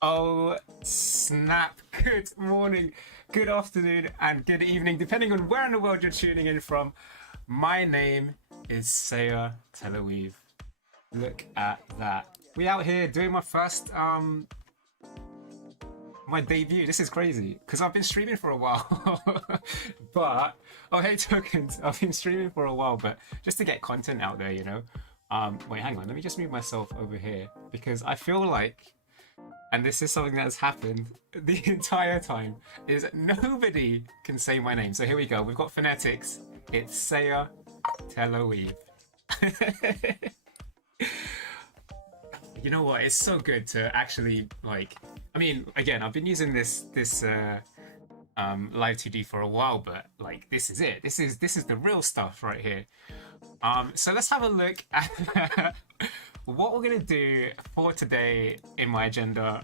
Oh, snap. Good morning, good afternoon, and good evening, depending on where in the world you're tuning in from. My name is Seuh T. Look at that. We out here doing my first my debut. This is crazy because I've been streaming for a while. But oh hey tokens, I've been streaming for a while, but just to get content out there, you know. Wait, hang on, let me just move myself over here because I feel like, and this is something that's happened the entire time, is nobody can say my name. So here we go. We've got phonetics. It's Seuh T. You know what? It's so good to actually like. I mean, again, I've been using this live 2D for a while, but like this is it. This is the real stuff right here. So let's have a look at what we're gonna do for today in my agenda.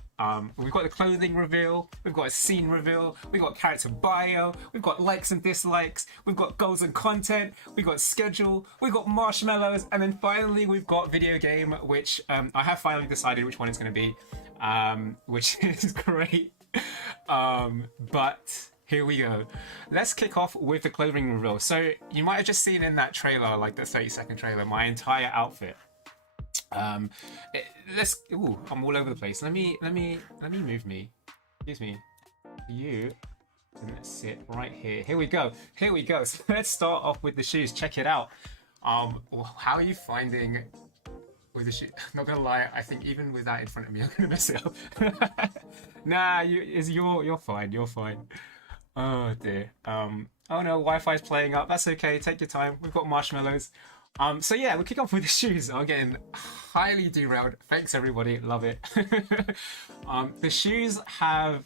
We've got the clothing reveal, we've got a scene reveal, we've got character bio, we've got likes and dislikes, we've got goals and content, we've got schedule, we've got marshmallows, and then finally we've got video game, which I have finally decided which one it's gonna be, which is great. But here we go. Let's kick off with the clothing reveal. So you might have just seen in that trailer, like the 30-second trailer, my entire outfit. Let's. Ooh, I'm all over the place. Let me move me. Excuse me. You can sit right here. Here we go. Here we go. So let's start off with the shoes. Check it out. How are you finding with the shoe? Not gonna lie, I think even with that in front of me, I'm gonna mess it up. Nah, you're fine. You're fine. Oh dear. Oh no, Wi-Fi's playing up. That's okay. Take your time. We've got marshmallows. So yeah, we'll kick off with the shoes. I'm getting highly derailed. Thanks everybody. Love it. The shoes have,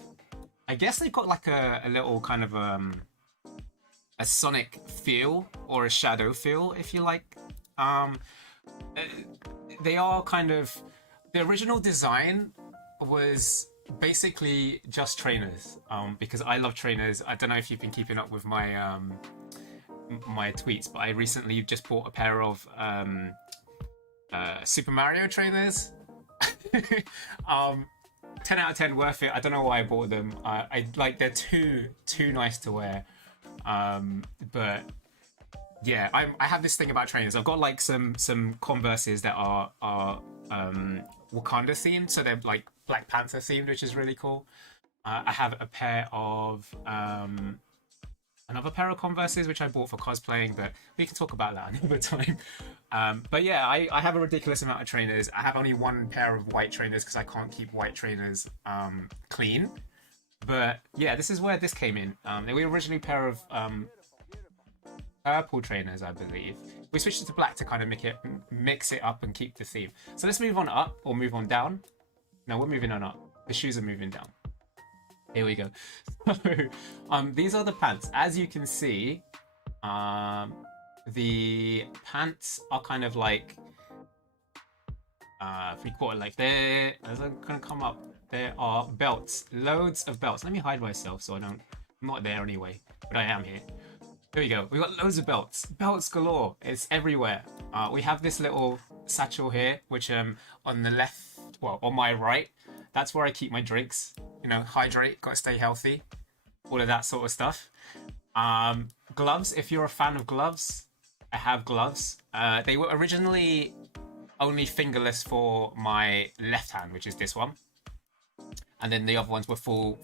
I guess they've got like a little kind of a Sonic feel or a Shadow feel, if you like. They are kind of, the original design was basically just trainers, because I love trainers. I don't know if you've been keeping up with my tweets, but I recently just bought a pair of Super Mario trainers. 10 out of 10 worth it. I don't know why I bought them. I like, they're too nice to wear. But yeah, I have this thing about trainers. I've got like some Converses that are Wakanda themed, so they're like Black Panther themed, which is really cool. I have a pair of another pair of Converses which I bought for cosplaying, but we can talk about that another time. But yeah, I have a ridiculous amount of trainers. I have only one pair of white trainers because I can't keep white trainers clean. But yeah, this is where this came in. They were originally a pair of purple trainers, I believe. We switched it to black to kind of mix it up and keep the theme. So let's move on up or move on down. No, we're moving on up. The shoes are moving down. Here we go. So, these are the pants. As you can see, the pants are kind of like 3/4 length. There, as I'm gonna come up, there are belts, loads of belts. Let me hide myself so I'm not there anyway, but I am here. Here we go. We've got loads of belts. Belts galore. It's everywhere. We have this little satchel here, which on the left, well, on my right, that's where I keep my drinks. You know, hydrate, gotta stay healthy. All of that sort of stuff. Gloves, if you're a fan of gloves, I have gloves. They were originally only fingerless for my left hand, which is this one. And then the other ones were full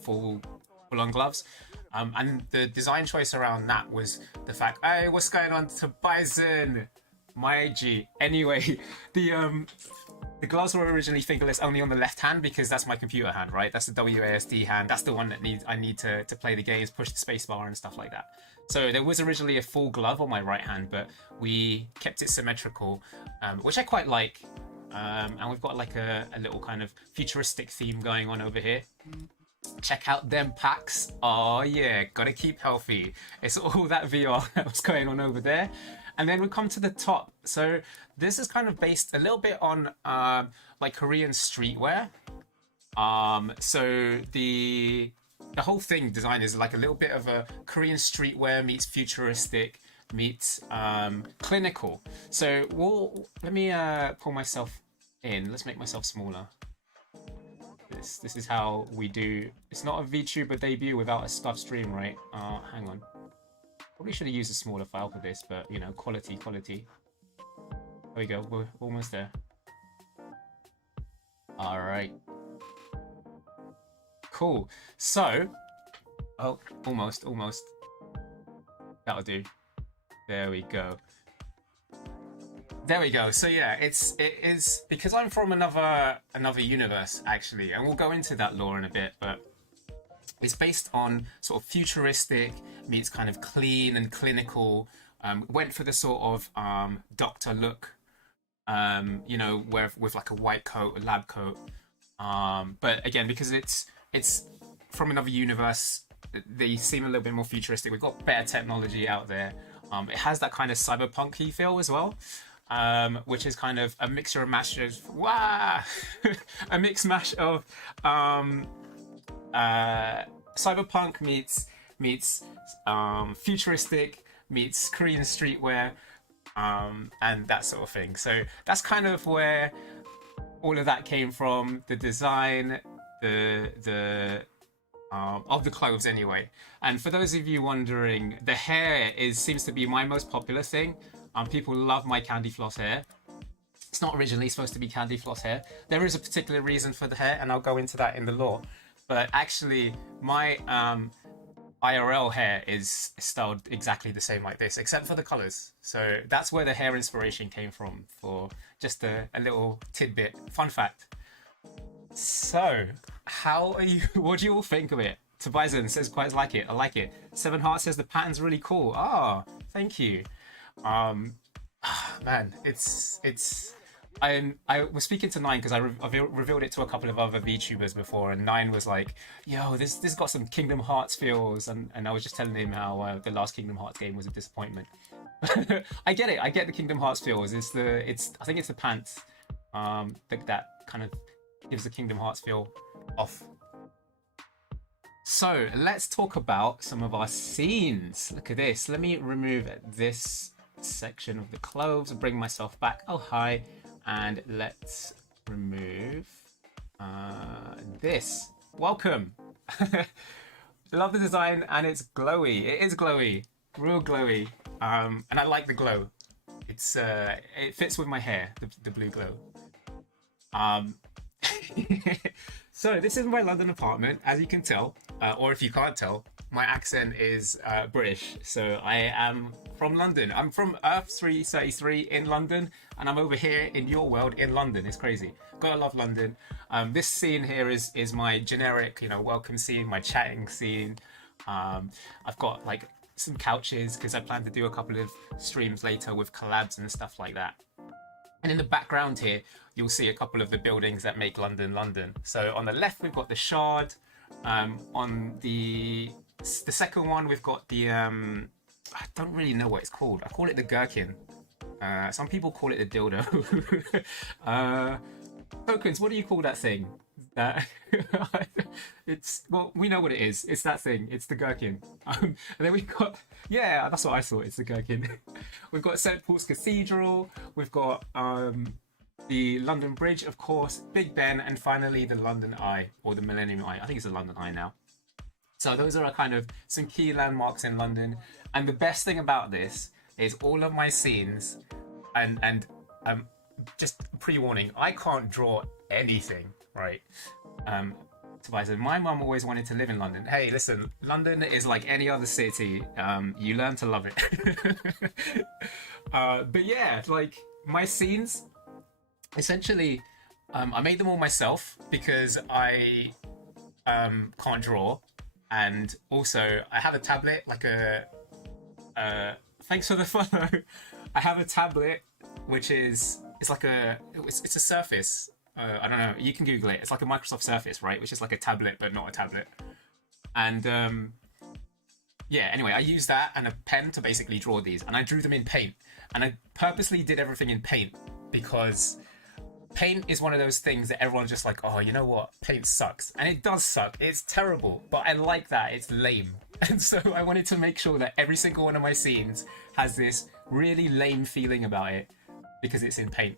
on gloves. And the design choice around that was the fact, hey, what's going on to Bison? My G. Anyway, the gloves were originally fingerless only on the left hand because that's my computer hand, right? That's the WASD hand. That's the one that I need to play the games, push the spacebar and stuff like that. So there was originally a full glove on my right hand, but we kept it symmetrical, which I quite like. And we've got like a little kind of futuristic theme going on over here. Check out them packs. Oh yeah, gotta keep healthy. It's all that VR that was going on over there. And then we come to the top. So this is kind of based a little bit on like Korean streetwear. So the whole thing design is like a little bit of a Korean streetwear meets futuristic meets clinical. So let me pull myself in. Let's make myself smaller. this. This is how we do. It's not a VTuber debut without a stuff stream, right? Hang on. Probably should have used a smaller file for this, but you know, quality. There we go. We're almost there. All right. Cool. So, oh, almost. That'll do. There we go. So yeah, it is because I'm from another universe actually, and we'll go into that lore in a bit. But it's based on sort of futuristic meets kind of clean and clinical. Went for the sort of doctor look, you know, where with like a white coat, a lab coat. But again, because it's from another universe, they seem a little bit more futuristic. We've got better technology out there. It has that kind of cyberpunk-y feel as well, which is kind of a mixture of mashes. Wow, a mixed mash of cyberpunk meets futuristic meets Korean streetwear, and that sort of thing. So that's kind of where all of that came from. The design, of the clothes anyway. And for those of you wondering, the hair seems to be my most popular thing. People love my candy floss hair. It's not originally supposed to be candy floss hair. There is a particular reason for the hair, and I'll go into that in the lore. But actually, my IRL hair is styled exactly the same like this, except for the colors. So that's where the hair inspiration came from, for just a little tidbit. Fun fact. So, how are you? What do you all think of it? Tobizen says quite like it. I like it. Seven Heart says the pattern's really cool. Ah, thank you. Man, I was speaking to Nine because I revealed it to a couple of other VTubers before, and Nine was like, "Yo, this got some Kingdom Hearts feels," and I was just telling him how the last Kingdom Hearts game was a disappointment. I get it. I get the Kingdom Hearts feels. I think it's the pants that kind of gives the Kingdom Hearts feel off. So let's talk about some of our scenes. Look at this. Let me remove this section of the clothes and bring myself back. Oh, hi. And let's remove this. Welcome. Love the design, and it's glowy. It is glowy, real glowy. And I like the glow. It's it fits with my hair, the blue glow. So this is my London apartment, as you can tell, or if you can't tell, my accent is British. So I am from London. I'm from Earth 333 in London, and I'm over here in your world in London. It's crazy. Gotta love London. This scene here is my generic, you know, welcome scene, my chatting scene. I've got like some couches because I plan to do a couple of streams later with collabs and stuff like that. And in the background here, you'll see a couple of the buildings that make London, London. So on the left, we've got the Shard. On the second one, we've got the, I don't really know what it's called. I call it the Gherkin. Some people call it the dildo. Tokens, what do you call that thing? Well, we know what it is. It's that thing. It's the Gherkin. And then we've got, yeah, that's what I thought. It's the Gherkin. We've got St. Paul's Cathedral. We've got the London Bridge, of course, Big Ben, and finally the London Eye, or the Millennium Eye. I think it's the London Eye now. So those are kind of some key landmarks in London. And the best thing about this is all of my scenes, and just pre-warning, I can't draw anything, right? Tobias, my mum always wanted to live in London. Hey, listen, London is like any other city. You learn to love it. But yeah, like my scenes, essentially, I made them all myself because I can't draw. And also, I have a tablet, like thanks for the follow. I have a tablet, which it's a Surface. I don't know, you can Google it. It's like a Microsoft Surface, right? Which is like a tablet, but not a tablet. And yeah, anyway, I used that and a pen to basically draw these. And I drew them in paint. And I purposely did everything in paint because paint is one of those things that everyone's just like, oh, you know what? Paint sucks. And it does suck. It's terrible. But I like that. It's lame. And so I wanted to make sure that every single one of my scenes has this really lame feeling about it because it's in paint.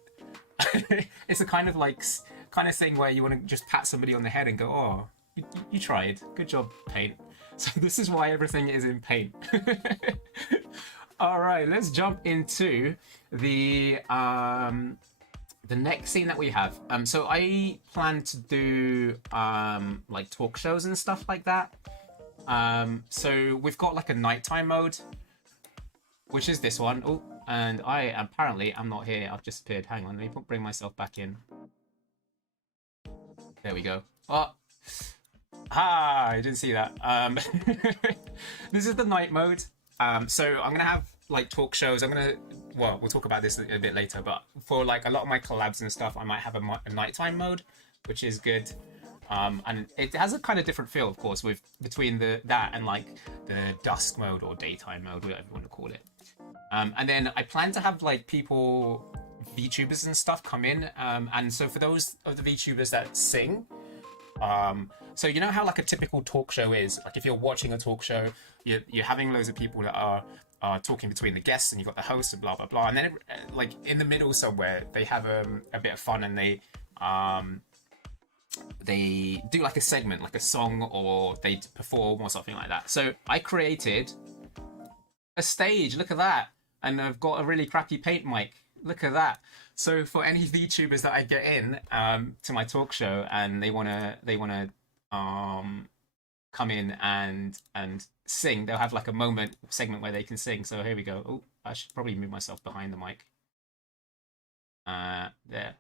It's a kind of kind of thing where you want to just pat somebody on the head and go, oh, you tried. Good job, paint. So this is why everything is in paint. All right, let's jump into the next scene that we have. So I plan to do like talk shows and stuff like that. So we've got like a nighttime mode, which is this one. Oh, and I apparently am not here. I've just appeared. Hang on, let me bring myself back in. There we go. Oh, I didn't see that. This is the night mode. So I'm gonna have like talk shows. Well, we'll talk about this a bit later, but for like a lot of my collabs and stuff, I might have a nighttime mode, which is good. And it has a kind of different feel, of course, between that and like the dusk mode or daytime mode, whatever you want to call it. And then I plan to have like people, VTubers and stuff come in. And so for those of the VTubers that sing, so you know how like a typical talk show is, like if you're watching a talk show, you're having loads of people that are talking between the guests, and you've got the host and blah blah blah, and then like in the middle somewhere they have a bit of fun, and they do like a segment, like a song, or they perform or something like that. So I created a stage. Look at that. And I've got a really crappy paint mic. Look at that. So for any VTubers that I get in to my talk show and they wanna come in and sing, they'll have like a segment where they can sing. So here we go. Oh, I should probably move myself behind the mic. There.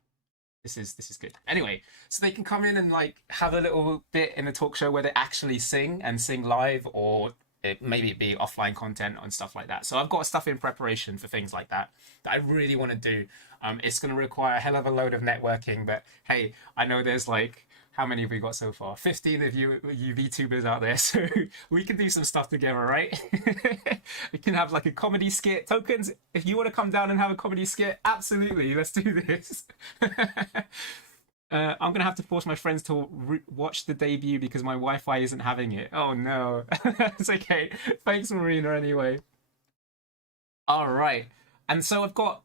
This is good. Anyway, so they can come in and like have a little bit in a talk show where they actually sing live, or maybe it be offline content and stuff like that. So I've got stuff in preparation for things like that I really want to do. It's going to require a hell of a load of networking, but hey, I know there's like, how many have we got so far? 15 of you VTubers out there, so we can do some stuff together, right? We can have like a comedy skit. Tokens, if you want to come down and have a comedy skit, absolutely, let's do this. I'm gonna have to force my friends to watch the debut because my Wi-Fi isn't having it. Oh no. It's okay. Thanks, Marina, anyway. All right. And so I've got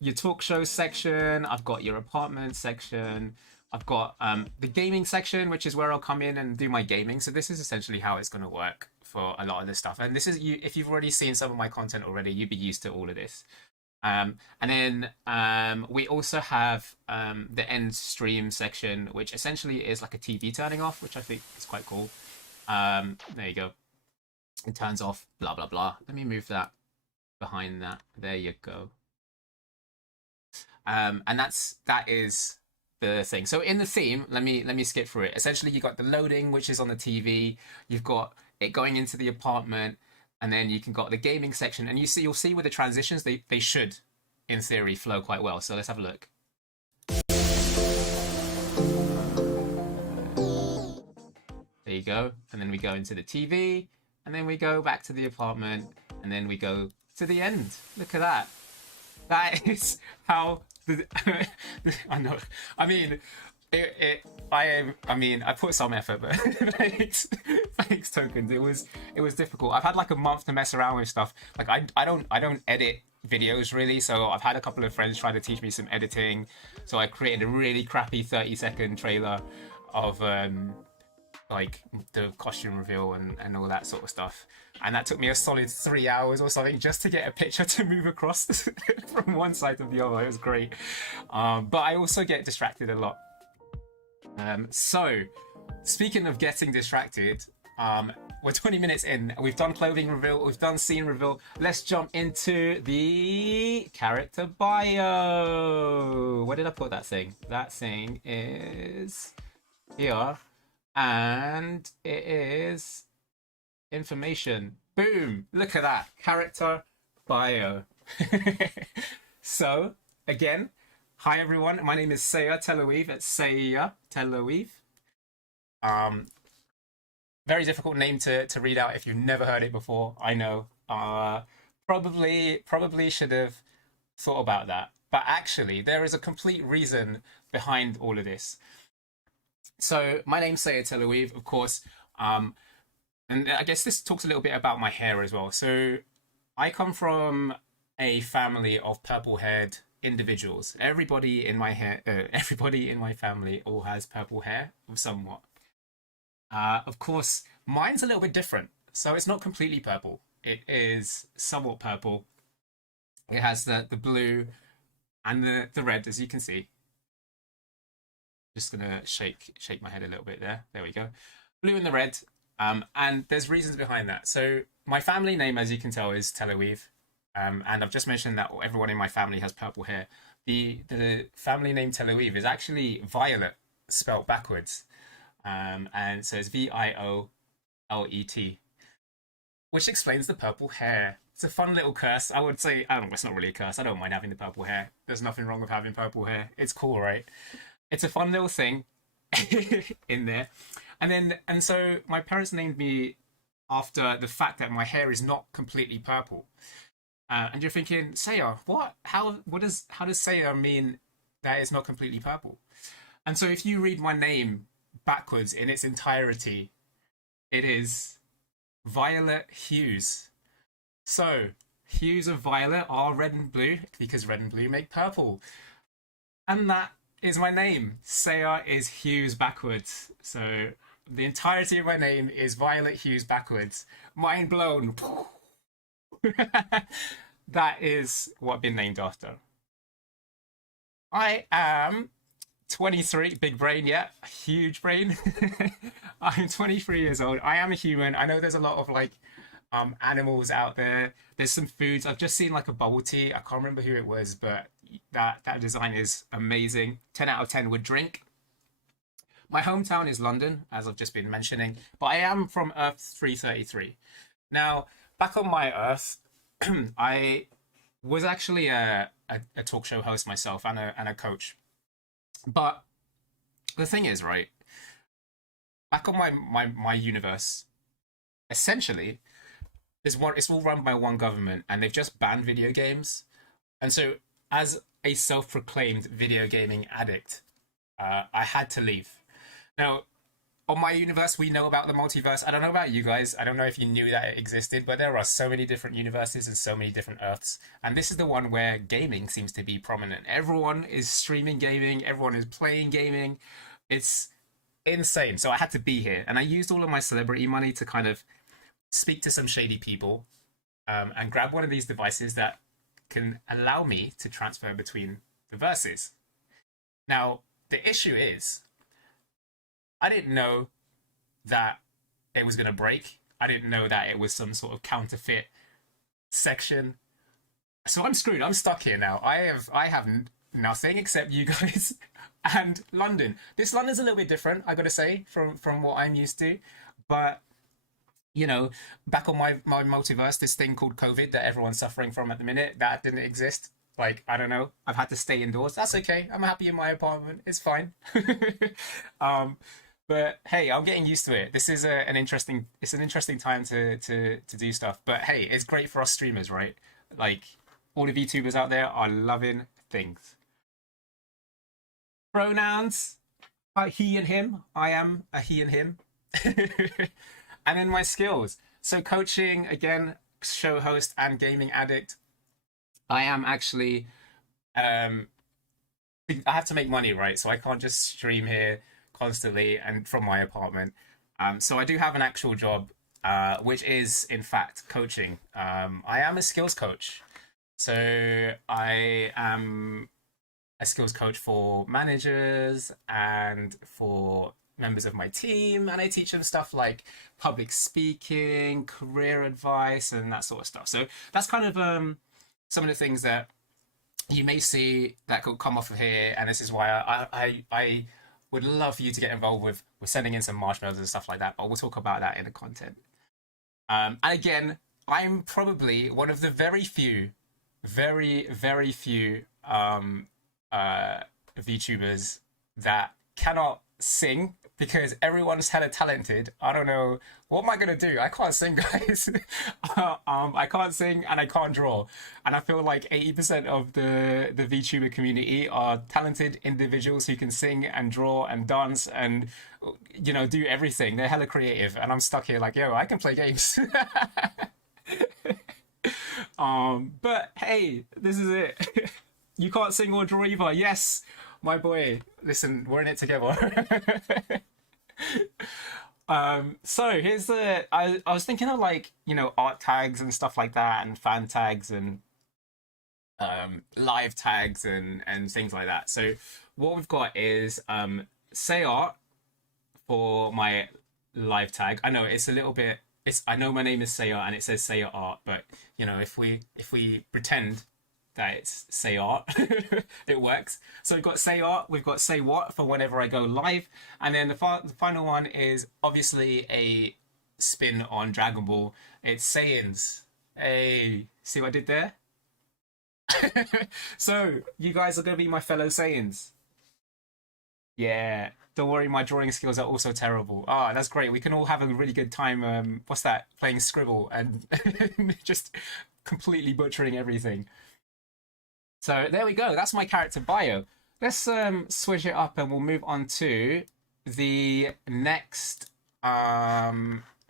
your talk show section, I've got your apartment section, I've got the gaming section, which is where I'll come in and do my gaming. So this is essentially how it's going to work for a lot of this stuff. And this is, if you've already seen some of my content already, you'd be used to all of this. And then we also have the end stream section, which essentially is like a TV turning off, which I think is quite cool. There you go. It turns off, blah, blah, blah. Let me move that behind that. There you go. And that is the thing. So in the theme, let me skip through it. Essentially, you got the loading, which is on the TV. You've got it going into the apartment, and then you can got the gaming section. And you'll see with the transitions, they should, in theory, flow quite well. So let's have a look. There you go. And then we go into the TV, and then we go back to the apartment, and then we go to the end. Look at that. That is how I know. I mean, I put some effort, but thanks, Tokens. It was difficult. I've had like a month to mess around with stuff. Like I don't edit videos really, so I've had a couple of friends trying to teach me some editing. So I created a really crappy 30-second trailer of like the costume reveal and all that sort of stuff, and that took me a solid 3 hours or something just to get a picture to move across from one side to the other. It was great, but I also get distracted a lot. So speaking of getting distracted, we're 20 minutes in. We've done clothing reveal, we've done scene reveal. Let's jump into the character bio. Where did I put that thing? That thing is here. And it is information. Boom! Look at that. Character bio. So, again, hi everyone. My name is Seuh T. It's Seuh T. Very difficult name to read out if you've never heard it before. I know. Probably should have thought about that. But actually, there is a complete reason behind all of this. So my name's Seuh T, of course, and I guess this talks a little bit about my hair as well. So I come from a family of purple-haired individuals. Everybody in my family all has purple hair, somewhat. Of course, mine's a little bit different. So it's not completely purple. It is somewhat purple. It has the blue and the red, as you can see. Just gonna shake my head a little bit there. There we go. Blue and the red. And there's reasons behind that. So my family name, as you can tell, is Tel Aviv. And I've just mentioned that everyone in my family has purple hair. The family name Tel Aviv is actually Violet, spelt backwards. And so it's Violet, which explains the purple hair. It's a fun little curse. I would say, I don't know, it's not really a curse. I don't mind having the purple hair. There's nothing wrong with having purple hair. It's cool, right? It's a fun little thing in there. And so my parents named me after the fact that my hair is not completely purple. And you're thinking, Seuh, what? How does Seuh mean that it's not completely purple? And so if you read my name backwards in its entirety, it is Violet Hues. So hues of violet are red and blue because red and blue make purple. And that is my name. Seuh is Hues backwards. So the entirety of my name is Violet Hues backwards. Mind blown. That is what I've been named after. I am 23, big brain, yeah, huge brain. I'm 23 years old. I am a human. I know there's a lot of like animals out there. There's some foods. I've just seen like a bubble tea. I can't remember who it was, but that design is amazing. 10 out of 10 would drink. My hometown is London, as I've just been mentioning, but I am from Earth 333. Now, back on my Earth, I was actually a talk show host myself and a coach. But the thing is, right, back on my universe, essentially, it's all run by one government, and they've just banned video games. And so, as a self-proclaimed video gaming addict, I had to leave. Now, on my universe, we know about the multiverse. I don't know about you guys. I don't know if you knew that it existed, but there are so many different universes and so many different Earths. And this is the one where gaming seems to be prominent. Everyone is streaming gaming. Everyone is playing gaming. It's insane. So I had to be here. And I used all of my celebrity money to kind of speak to some shady people and grab one of these devices that can allow me to transfer between the verses. Now, the issue is, I didn't know that it was going to break. I didn't know that it was some sort of counterfeit section. So I'm screwed. I'm stuck here now. I have nothing except you guys and London. This London's a little bit different, I got to say, from what I'm used to. But you know, back on my multiverse, this thing called COVID that everyone's suffering from at the minute, that didn't exist. Like, I don't know. I've had to stay indoors. That's okay. I'm happy in my apartment. It's fine. But hey, I'm getting used to it. This is it's an interesting time to do stuff. But hey, it's great for us streamers, right? Like all the VTubers out there are loving things. Pronouns, he and him. I am a he and him. And then my skills. So coaching, again, show host and gaming addict. I am actually, I have to make money, right? So I can't just stream here constantly and from my apartment. So I do have an actual job, which is in fact coaching. I am a skills coach. So I am a skills coach for managers and for members of my team, and I teach them stuff like public speaking, career advice, and that sort of stuff. So that's kind of some of the things that you may see that could come off of here, and this is why I would love for you to get involved with sending in some marshmallows and stuff like that, but we'll talk about that in the content. And again, I'm probably one of the very few VTubers that cannot sing because everyone's hella talented. I don't know, what am I gonna do? I can't sing, guys. I can't sing and I can't draw. And I feel like 80% of the VTuber community are talented individuals who can sing and draw and dance and, you know, do everything. They're hella creative. And I'm stuck here like, yo, I can play games. But hey, this is it. You can't sing or draw either. Yes, my boy. Listen, we're in it together. So here's the. I was thinking of like art tags and stuff like that, and fan tags and live tags and things like that. So what we've got is say art for my live tag. I know it's a little bit. It's I know my name is Sayer and it says Sayer Art, but if we pretend that it's Say Art, it works. So we've got Say Art, we've got Say What for whenever I go live, and then the final one is obviously a spin on Dragon Ball. It's Saiyans. Hey, see what I did there? So you guys are gonna be my fellow Saiyans. Yeah, don't worry, my drawing skills are also terrible. Ah, that's great. We can all have a really good time. What's that? Playing Scribble and just completely butchering everything. So there we go. That's my character bio. Let's switch it up and we'll move on to the next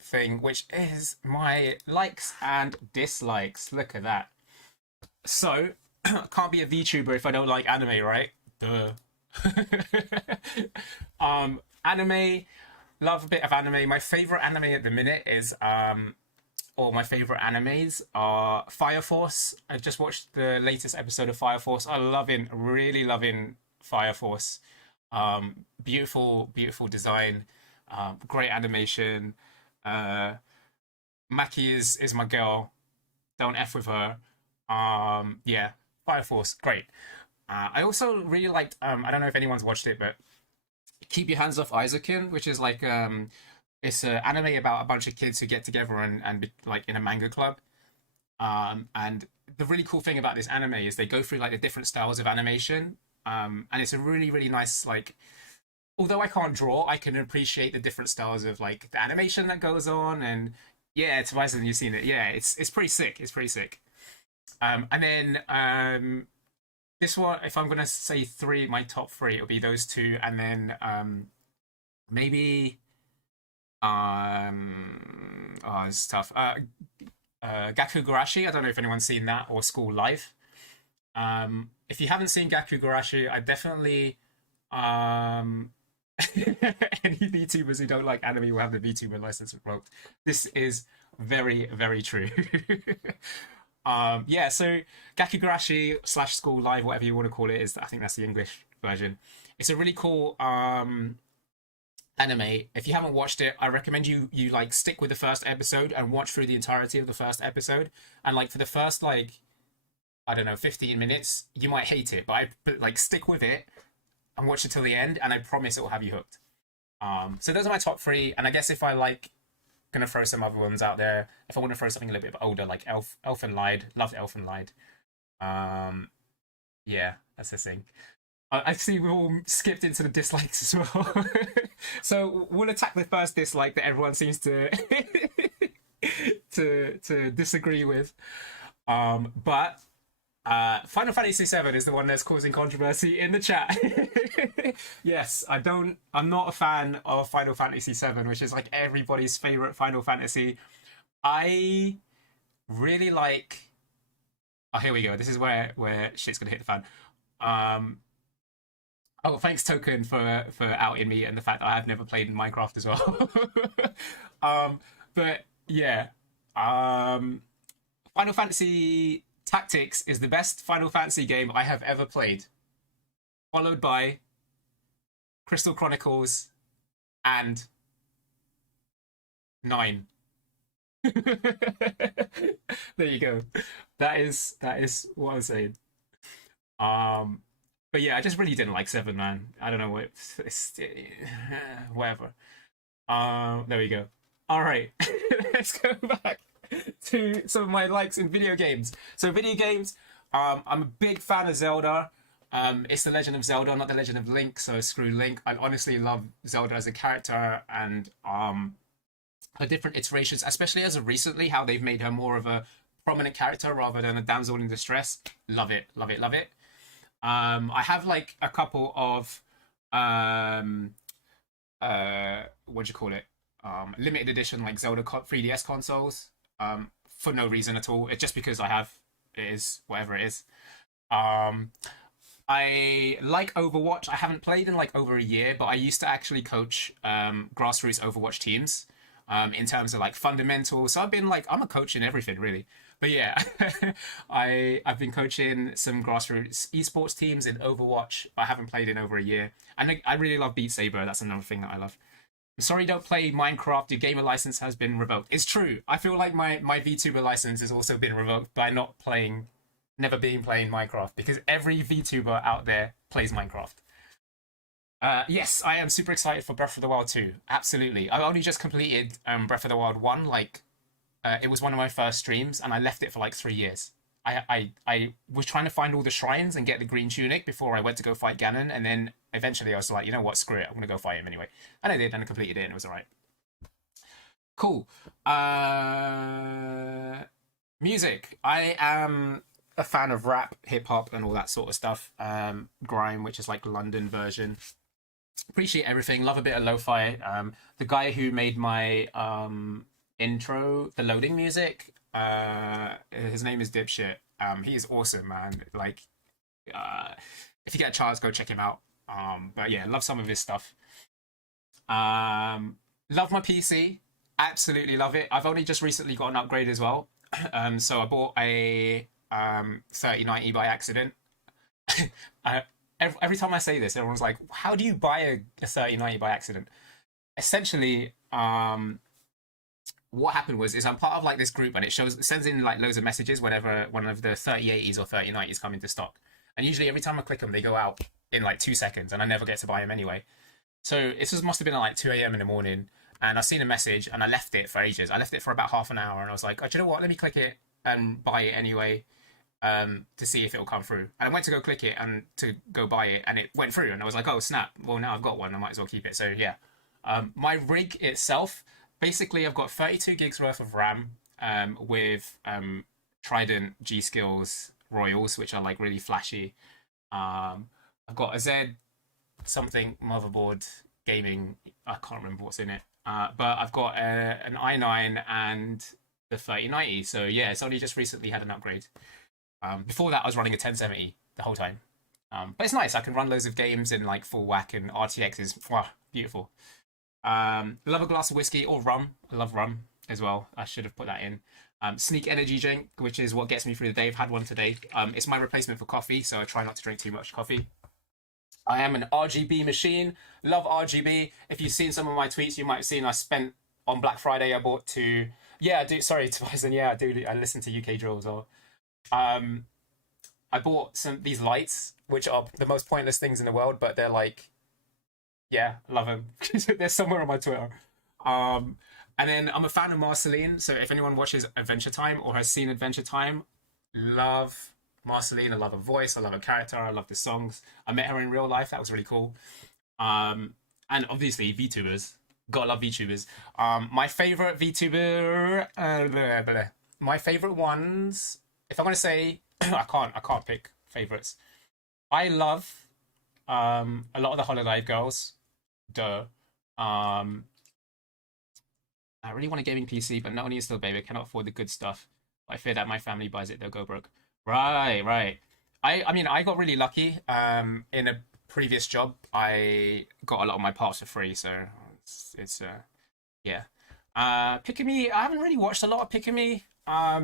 thing, which is my likes and dislikes. Look at that. So, can't be a VTuber if I don't like anime, right? Duh. Anime, love a bit of anime. My favorite anime at the minute is or my favorite animes are Fire Force. I just watched the latest episode of Fire Force. Really loving Fire Force. Beautiful, beautiful design, great animation. Uh, Maki is my girl. Don't f with her. Yeah, Fire Force, great. I also really liked. I don't know if anyone's watched it, but Keep Your Hands Off Isaacin, which is like it's an anime about a bunch of kids who get together and be, like in a manga club. And the really cool thing about this anime is they go through like the different styles of animation. And it's a really really nice like. Although I can't draw, I can appreciate the different styles of like the animation that goes on, and yeah, Tobias, you've seen it. Yeah, it's pretty sick. It's pretty sick. And then this one, if I'm gonna say three, my top three, it'll be those two, and then maybe oh, it's tough. Gaku Garashi. I don't know if anyone's seen that or School Live. If you haven't seen Gaku Garashi, I definitely um any VTubers who don't like anime will have the VTuber license revoked. This is very very true. Yeah, so Gakugarashi slash School Live, whatever you want to call it, is I think that's the English version. It's a really cool anime. If you haven't watched it, I recommend you like stick with the first episode and watch through the entirety of the first episode. And like for the first like I don't know 15 minutes, you might hate it, but like stick with it and watch it till the end, and I promise it will have you hooked. So those are my top three, and I guess if I like gonna throw some other ones out there. If I want to throw something a little bit older, like Elfen Lied, loved Elfen Lied. Um, yeah, that's the thing. I see we all skipped into the dislikes as well. So we'll attack the first dislike that everyone seems to to disagree with. But Final Fantasy VII is the one that's causing controversy in the chat. Yes, I'm not a fan of Final Fantasy VII, which is like everybody's favorite Final Fantasy. I really like. Oh, here we go. This is where shit's gonna hit the fan. Um, oh, thanks Token for outing me and the fact that I have never played Minecraft as well. But yeah, Final Fantasy Tactics is the best Final Fantasy game I have ever played, followed by Crystal Chronicles and 9. There you go. That is what I'm saying. Um, but yeah, I just really didn't like 7, man. I don't know what whatever. There we go. All right, let's go back to some of my likes in video games. So video games, I'm a big fan of Zelda. It's The Legend of Zelda, not The Legend of Link, so screw Link. I honestly love Zelda as a character and her different iterations, especially as of recently, how they've made her more of a prominent character rather than a damsel in distress. Love it, love it, love it. I have like a couple of what do you call it? Limited edition like Zelda 3DS consoles. For no reason at all. It's just because I have it is whatever it is. Um, I like Overwatch. I haven't played in like over a year, but I used to actually coach grassroots Overwatch teams in terms of like fundamentals. So I've been like I'm a coach in everything really. But yeah, I've been coaching some grassroots esports teams in Overwatch, but I haven't played in over a year. And I really love Beat Saber. That's another thing that I love. I'm sorry, you don't play Minecraft. Your gamer license has been revoked. It's true. I feel like my VTuber license has also been revoked by not playing, never being playing Minecraft because every VTuber out there plays Minecraft. Yes, I am super excited for Breath of the Wild 2. Absolutely. I only just completed Breath of the Wild 1. Like, it was one of my first streams, and I left it for like 3 years. I was trying to find all the shrines and get the green tunic before I went to go fight Ganon, and then eventually I was like, you know what, screw it, I'm gonna go fight him anyway. And I did, and I completed it, and it was alright. Cool. Music. I am a fan of rap, hip hop, and all that sort of stuff. Grime, which is like London version. Appreciate everything. Love a bit of lo-fi. The guy who made my intro, the loading music, his name is Dipshit. He is awesome, man. Like, if you get a chance, go check him out. But yeah, love some of his stuff. Love my PC. Absolutely love it. I've only just recently got an upgrade as well. So I bought a 3090 by accident. I, every time I say this, everyone's like, "How do you buy a 3090 by accident?" Essentially, what happened was I'm part of like this group and it sends in like loads of messages whenever one of the 3080s or 3090s come into stock. And usually every time I click them, they go out in like 2 seconds, and I never get to buy them anyway. So must have been at like 2 a.m. in the morning, and I seen a message and I left it for ages. I left it for about half an hour, and I was like, oh, do you know what? Let me click it and buy it anyway, to see if it'll come through. And I went to go click it and to go buy it, and it went through. And I was like, oh snap! Well, now I've got one. I might as well keep it. So yeah, my rig itself, basically, I've got 32 gigs worth of RAM, with Trident G Skills Royals, which are like really flashy. I've got a Z something motherboard gaming. I can't remember what's in it. But I've got an i9 and the 3090. So yeah, it's only just recently had an upgrade. Before that, I was running a 1070 the whole time. But it's nice. I can run loads of games in like full whack, and RTX is beautiful. Love a glass of whiskey or rum. I love rum as well. I should have put that in. Sneak energy drink, which is what gets me through the day. I've had one today. It's my replacement for coffee, so I try not to drink too much coffee. I am an RGB machine. Love RGB. If you've seen some of my tweets, you might have seen I spent on Black Friday. I bought two. Yeah, I do. Sorry, Tyson. Yeah, I do. I listen to UK drill as well. I bought these lights, which are the most pointless things in the world, but they're like, yeah, I love them. They're somewhere on my Twitter. And then I'm a fan of Marceline. So if anyone watches Adventure Time or has seen Adventure Time, love Marceline. I love her voice. I love her character. I love the songs. I met her in real life. That was really cool. And obviously VTubers. Gotta love VTubers. My favorite VTuber. My favorite ones. If I'm gonna say, I can't pick favorites. I love a lot of the Hololive girls. Duh. I really want a gaming PC, but not only is still baby, I cannot afford the good stuff. I fear that my family buys it, they'll go broke. Right, right. I mean, I got really lucky. In a previous job, I got a lot of my parts for free, so it's yeah. Pikami, I haven't really watched a lot of Pikami.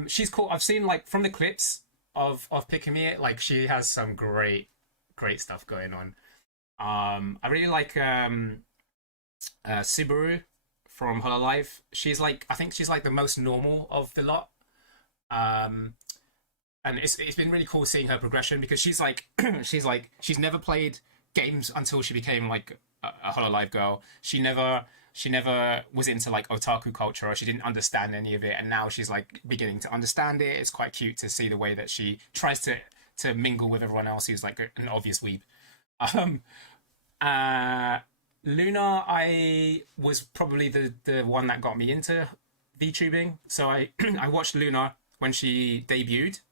She's cool. I've seen like from the clips of Pikami, like she has some great stuff going on. I really like Subaru from Hololive. She's like, I think she's like the most normal of the lot. Um, and it's been really cool seeing her progression because she's like she's never played games until she became like a Hololive girl. She never was into like otaku culture, or she didn't understand any of it, and now she's like beginning to understand it. It's quite cute to see the way that she tries to mingle with everyone else who's like an obvious weeb. Um, Luna, I was probably the one that got me into VTubing. So I I watched Luna when she debuted.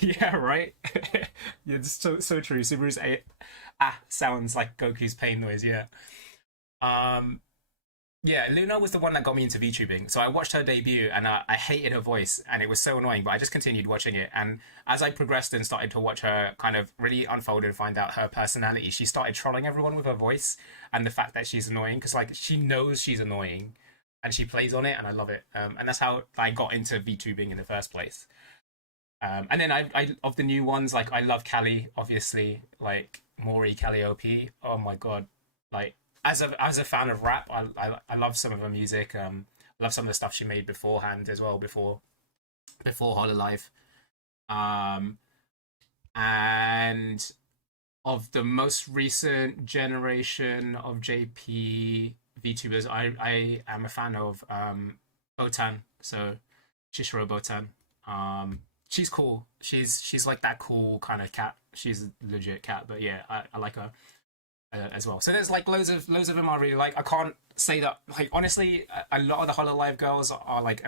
Yeah, right. Yeah, it's so true. Subaru's a sounds like Goku's pain noise. Yeah. Um, Yeah, Luna was the one that got me into VTubing. So I watched her debut and I hated her voice and it was so annoying, but I just continued watching it. And as I progressed and started to watch her kind of really unfold and find out her personality, she started trolling everyone with her voice and the fact that she's annoying because like she knows she's annoying and she plays on it and I love it. And that's how I got into VTubing in the first place. And then I of the new ones, like I love Callie, obviously, like Maury Calliope. Oh my God. Like as a fan of rap, I love some of her music. I love some of the stuff she made beforehand as well, before Hololive. Um, and of the most recent generation of JP VTubers, I am a fan of Botan. So Shishiro Botan. She's cool. She's like that cool kind of cat. She's a legit cat, but yeah, I like her as well. So there's like loads of them I really like. I can't say that like honestly, a lot of the Hololive girls are like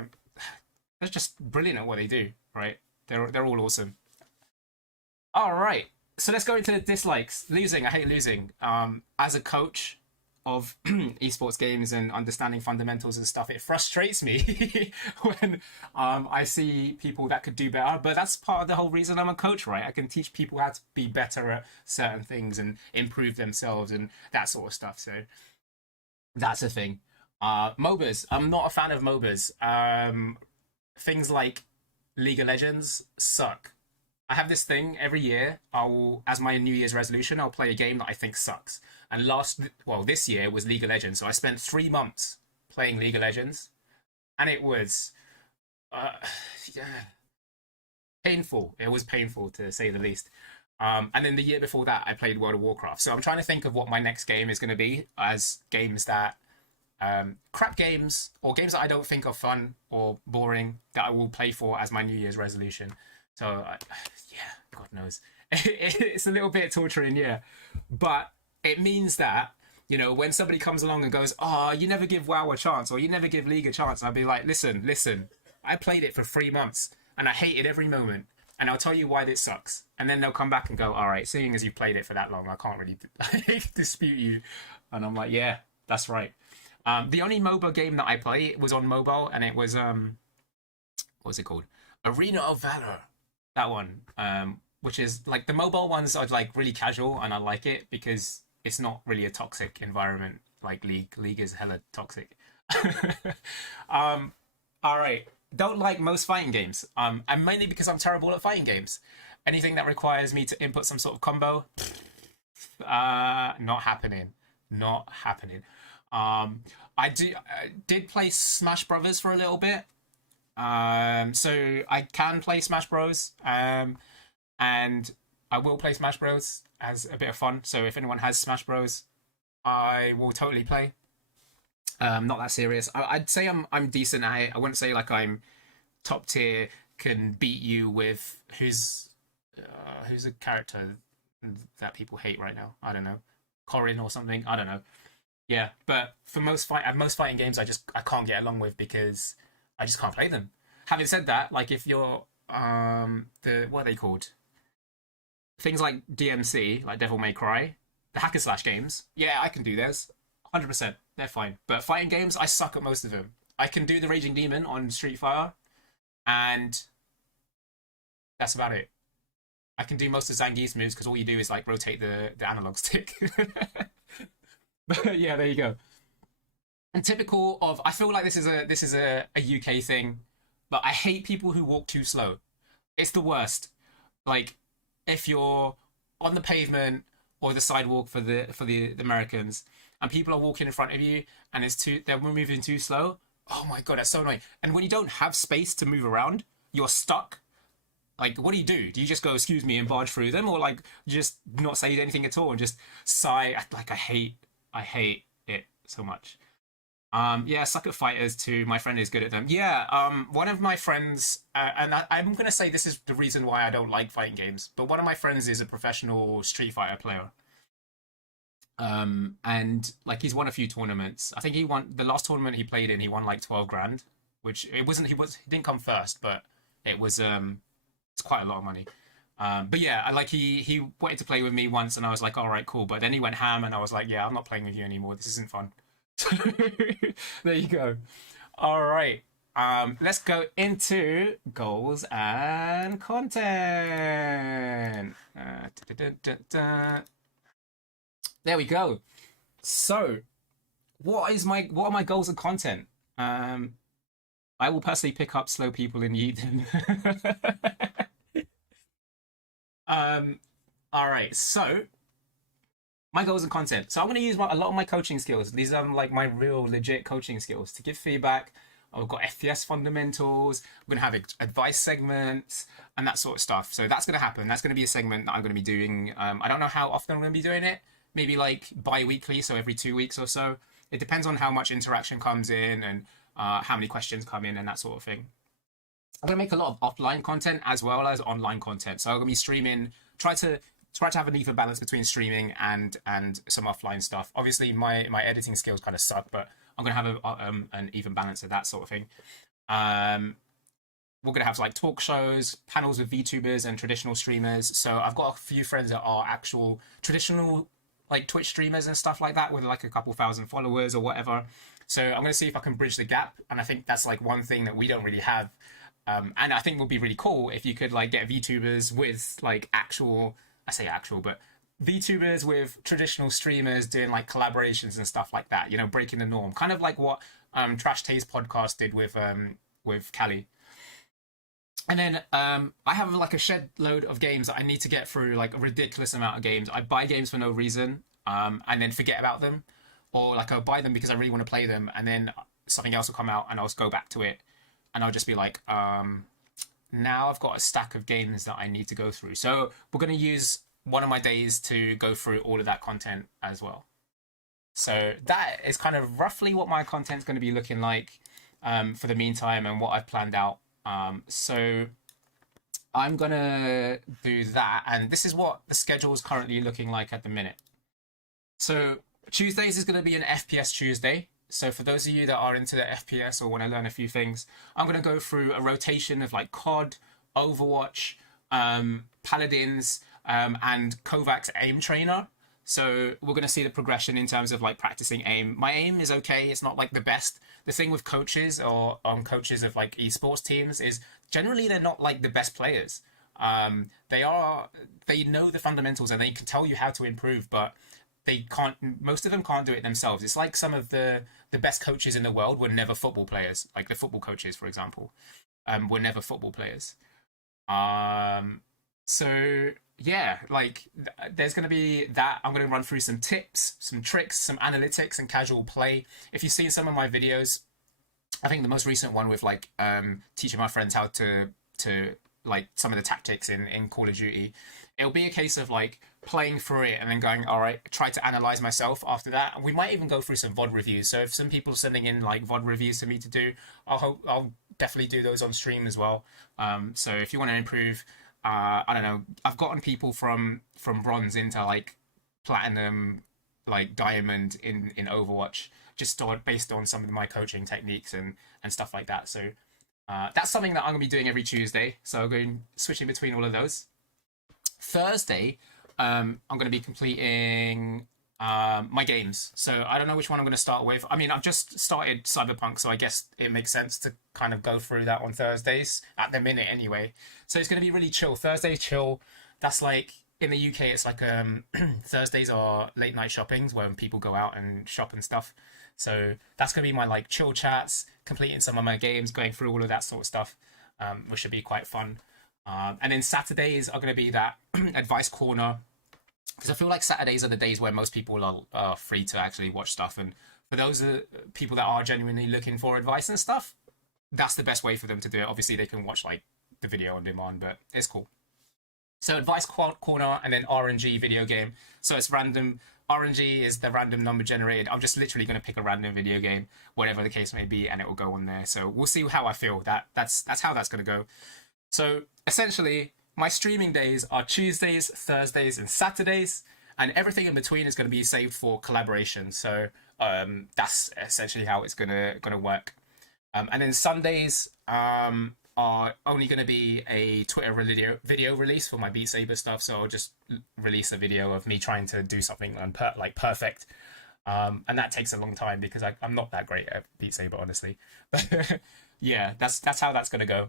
they're just brilliant at what they do. Right? They're all awesome. All right. So let's go into the dislikes. Losing. I hate losing. As a coach of esports games and understanding fundamentals and stuff, it frustrates me when I see people that could do better. But that's part of the whole reason I'm a coach, right? I can teach people how to be better at certain things and improve themselves and that sort of stuff. So that's a thing. MOBAs. I'm not a fan of MOBAs. Things like League of Legends suck. I have this thing every year. I'll, as my New Year's resolution, I'll play a game that I think sucks. And this year was League of Legends. So I spent 3 months playing League of Legends, and it was, uh, yeah, painful. It was painful to say the least. And then the year before that, I played World of Warcraft. So I'm trying to think of what my next game is going to be as games that crap games or games that I don't think are fun or boring that I will play for as my New Year's resolution. So yeah, God knows, it's a little bit torturing, yeah, but it means that when somebody comes along and goes, "Oh, you never give WoW a chance, or you never give League a chance," I'll be like, "Listen, I played it for 3 months and I hated every moment, and I'll tell you why this sucks." And then they'll come back and go, "All right, seeing as you played it for that long, I can't really dispute you." And I'm like, "Yeah, that's right." The only MOBA game that I play was on mobile, and it was what was it called? Arena of Valor. That one, which is like the mobile ones are like really casual, and I like it because it's not really a toxic environment like League. League is hella toxic. All right, don't like most fighting games. And mainly because I'm terrible at fighting games. Anything that requires me to input some sort of combo, not happening, not happening. I did play Smash Brothers for a little bit. So I can play Smash Bros. And I will play Smash Bros. As a bit of fun. So if anyone has Smash Bros, I will totally play. Not that serious. I'd say I'm decent at it. I wouldn't say like I'm top tier. Can beat you with who's a character that people hate right now. I don't know, Corin or something. I don't know. Yeah, but for most fighting games, I can't get along with because I just can't play them. Having said that, like if you're the what are they called? Things like DMC, like Devil May Cry, the hack and slash games. Yeah, I can do those. 100%. They're fine. But fighting games, I suck at most of them. I can do the Raging Demon on Street Fighter, and that's about it. I can do most of Zangief's moves because all you do is like rotate the analog stick. But yeah, there you go. And typical of, I feel like this is a UK thing, but I hate people who walk too slow. It's the worst. Like if you're on the pavement or the sidewalk for the Americans, and people are walking in front of you, and they're moving too slow. Oh my God, that's so annoying. And when you don't have space to move around, you're stuck. Like, what do you do? Do you just go, "Excuse me," and barge through them, or like just not say anything at all and just sigh? Like, I hate it so much. Yeah, I suck at fighters too. My friend is good at them. Yeah, one of my friends, and I'm gonna say this is the reason why I don't like fighting games. But one of my friends is a professional Street Fighter player. And like he's won a few tournaments. I think he won the last tournament he played in. He won like 12 grand, which it wasn't. He didn't come first, but it was it's quite a lot of money. But yeah, he wanted to play with me once, and I was like, all right, cool. But then he went ham, and I was like, yeah, I'm not playing with you anymore. This isn't fun. There you go. All right. Let's go into goals and content. There we go. So, what are my goals and content? Um, I will personally pick up slow people in Yeadon. um, all right. So, my goals and content. So I'm going to use a lot of my coaching skills. These are like my real legit coaching skills to give feedback. I've got FPS fundamentals. We're going to have advice segments and that sort of stuff. So that's going to happen. That's going to be a segment that I'm going to be doing. I don't know how often I'm going to be doing it. Maybe like bi-weekly, so every 2 weeks or so. It depends on how much interaction comes in and how many questions come in and that sort of thing. I'm going to make a lot of offline content as well as online content. So I'm going to be streaming, try to have an even balance between streaming and some offline stuff. Obviously, my editing skills kind of suck, but I'm gonna have an even balance of that sort of thing. Um, we're gonna have like talk shows, panels with VTubers and traditional streamers. So I've got a few friends that are actual traditional like Twitch streamers and stuff like that with like a couple thousand followers or whatever. So I'm gonna see if I can bridge the gap, and I think that's like one thing that we don't really have. And I think it would be really cool if you could like get VTubers with like actual, I say actual, but VTubers with traditional streamers doing like collaborations and stuff like that. You know, breaking the norm, kind of like what Trash Taste podcast did with Callie. And then I have like a shed load of games that I need to get through, like a ridiculous amount of games. I buy games for no reason, and then forget about them, or like I'll buy them because I really want to play them, and then something else will come out, and I'll just go back to it, and I'll just be like, now I've got a stack of games that I need to go through. So we're going to use one of my days to go through all of that content as well. So that is kind of roughly what my content's going to be looking like for the meantime and what I've planned out. So I'm going to do that. And this is what the schedule is currently looking like at the minute. So Tuesdays is going to be an FPS Tuesday. So for those of you that are into the FPS or want to learn a few things, I'm going to go through a rotation of like COD, Overwatch, Paladins, and Kovacs aim trainer. So we're going to see the progression in terms of like practicing aim. My aim is okay. It's not like the best. The thing with coaches or coaches of like esports teams is generally they're not like the best players. They know the fundamentals and they can tell you how to improve, but they can't. Most of them can't do it themselves. It's like some of the best coaches in the world were never football players. Like the football coaches, for example, were never football players. So yeah, like there's going to be that. I'm going to run through some tips, some tricks, some analytics, and casual play. If you've seen some of my videos, I think the most recent one with like teaching my friends how to like some of the tactics in Call of Duty, it'll be a case of like playing through it and then going, all right, try to analyze myself after that. And we might even go through some VOD reviews. So if some people are sending in like VOD reviews for me to do, I'll definitely do those on stream as well. So if you want to improve, I don't know, I've gotten people from bronze into like platinum, like diamond in Overwatch, just based on some of my coaching techniques and stuff like that. So that's something that I'm gonna be doing every Tuesday. So I'm going switching between all of those. Thursday, I'm going to be completing my games. So I don't know which one I'm going to start with. I mean, I've just started Cyberpunk, so I guess it makes sense to kind of go through that on Thursdays at the minute anyway. So it's going to be really chill. Thursday chill. That's like in the UK, it's like Thursdays are late night shoppings when people go out and shop and stuff. So that's going to be my like chill chats, completing some of my games, going through all of that sort of stuff, which should be quite fun. And then Saturdays are going to be that advice corner, because I feel like Saturdays are the days where most people are free to actually watch stuff. And for those people that are genuinely looking for advice and stuff, that's the best way for them to do it. Obviously, they can watch like the video on demand, but it's cool. So advice corner and then RNG video game. So it's random. RNG is the random number generated. I'm just literally going to pick a random video game, whatever the case may be, and it will go on there. So we'll see how I feel. That's how that's going to go. So essentially, my streaming days are Tuesdays, Thursdays, and Saturdays, and everything in between is going to be saved for collaboration. So that's essentially how it's gonna work. And then Sundays are only going to be a Twitter video release for my Beat Saber stuff. So I'll just release a video of me trying to do something like perfect. And that takes a long time because I'm not that great at Beat Saber, honestly. But yeah, that's how that's gonna go.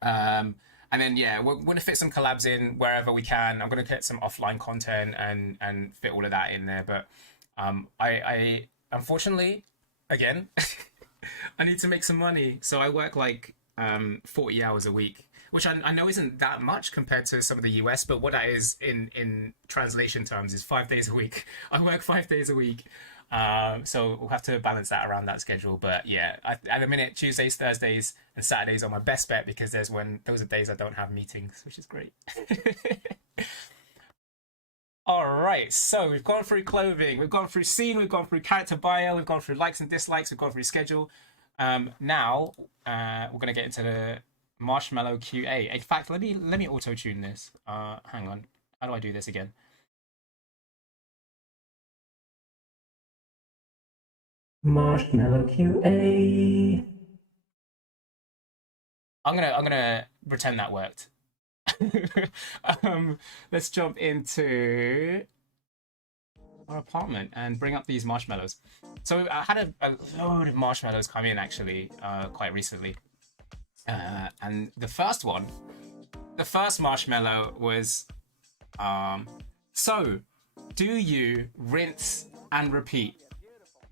And then yeah, we're gonna fit some collabs in wherever we can. I'm gonna get some offline content and fit all of that in there. But I unfortunately, again, I need to make some money, so I work like 40 hours a week, which I know isn't that much compared to some of the US, but what that is in translation terms is 5 days a week. I work 5 days a week. So we'll have to balance that around that schedule. But yeah, at the minute, Tuesdays, Thursdays, and Saturdays are my best bet because those are days I don't have meetings, which is great. All right, so we've gone through clothing, we've gone through scene, we've gone through character bio, we've gone through likes and dislikes, we've gone through schedule. Now we're gonna get into the marshmallow QA. In fact, let me auto tune this. Hang on, how do I do this again? Marshmallow QA. I'm gonna pretend that worked. Let's jump into our apartment and bring up these marshmallows. So I had a load of marshmallows come in actually quite recently. And the first marshmallow was so do you rinse and repeat?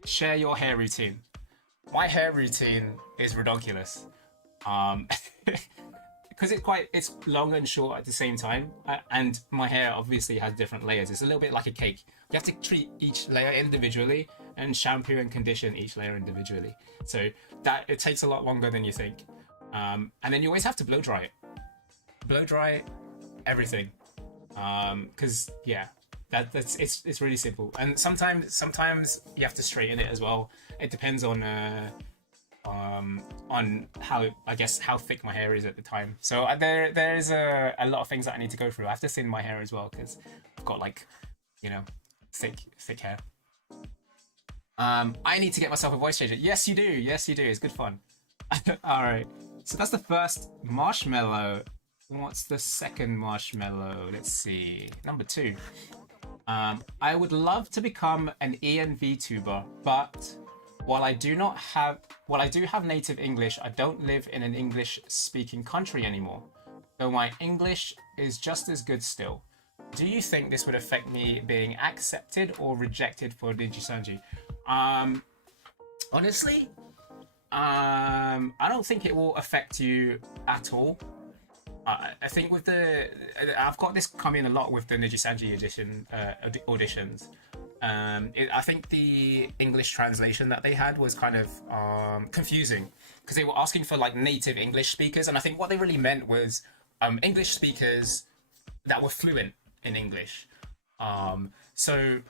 Share your hair routine. My hair routine is redonkulous. Because it's long and short at the same time, and my hair obviously has different layers. It's a little bit like a cake. You have to treat each layer individually and shampoo and condition each layer individually. So that it takes a lot longer than you think. And then you always have to blow dry it. Blow dry everything. Because yeah, that's it's really simple. And sometimes you have to straighten it as well. It depends on how thick my hair is at the time. So there is a lot of things that I need to go through. I have to thin my hair as well because I've got like, thick hair. I need to get myself a voice changer. Yes, you do. Yes, you do. It's good fun. All right. So that's the first marshmallow. What's the second marshmallow? Let's see. Number 2. I would love to become an ENV tuber, but while I do have native English, I don't live in an English-speaking country anymore, though my English is just as good still. Do you think this would affect me being accepted or rejected for Nijisanji? Honestly, I don't think it will affect you at all. I think I've got this coming a lot with the Nijisanji edition auditions. I think the English translation that they had was kind of confusing because they were asking for like native English speakers, and I think what they really meant was English speakers that were fluent in English. So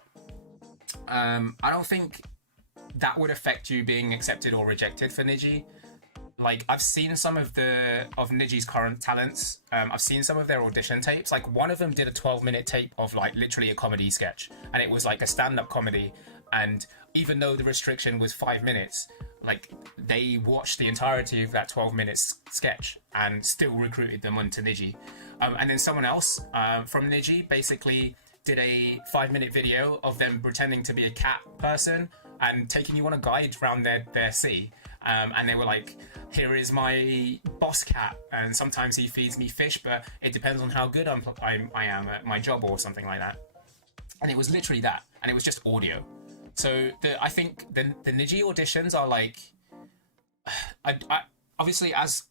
I don't think that would affect you being accepted or rejected for Niji. Like I've seen some of Niji's current talents. I've seen some of their audition tapes. Like one of them did a 12-minute tape of like literally a comedy sketch, and it was like a stand-up comedy. And even though the restriction was 5 minutes, like they watched the entirety of that 12-minute sketch and still recruited them onto Niji. And then someone else from Niji basically did a 5-minute video of them pretending to be a cat person and taking you on a guide around their sea. And they were like, here is my boss cat, and sometimes he feeds me fish, but it depends on how good I am at my job or something like that. And it was literally that, and it was just audio. So I think the Niji auditions are like, I obviously, as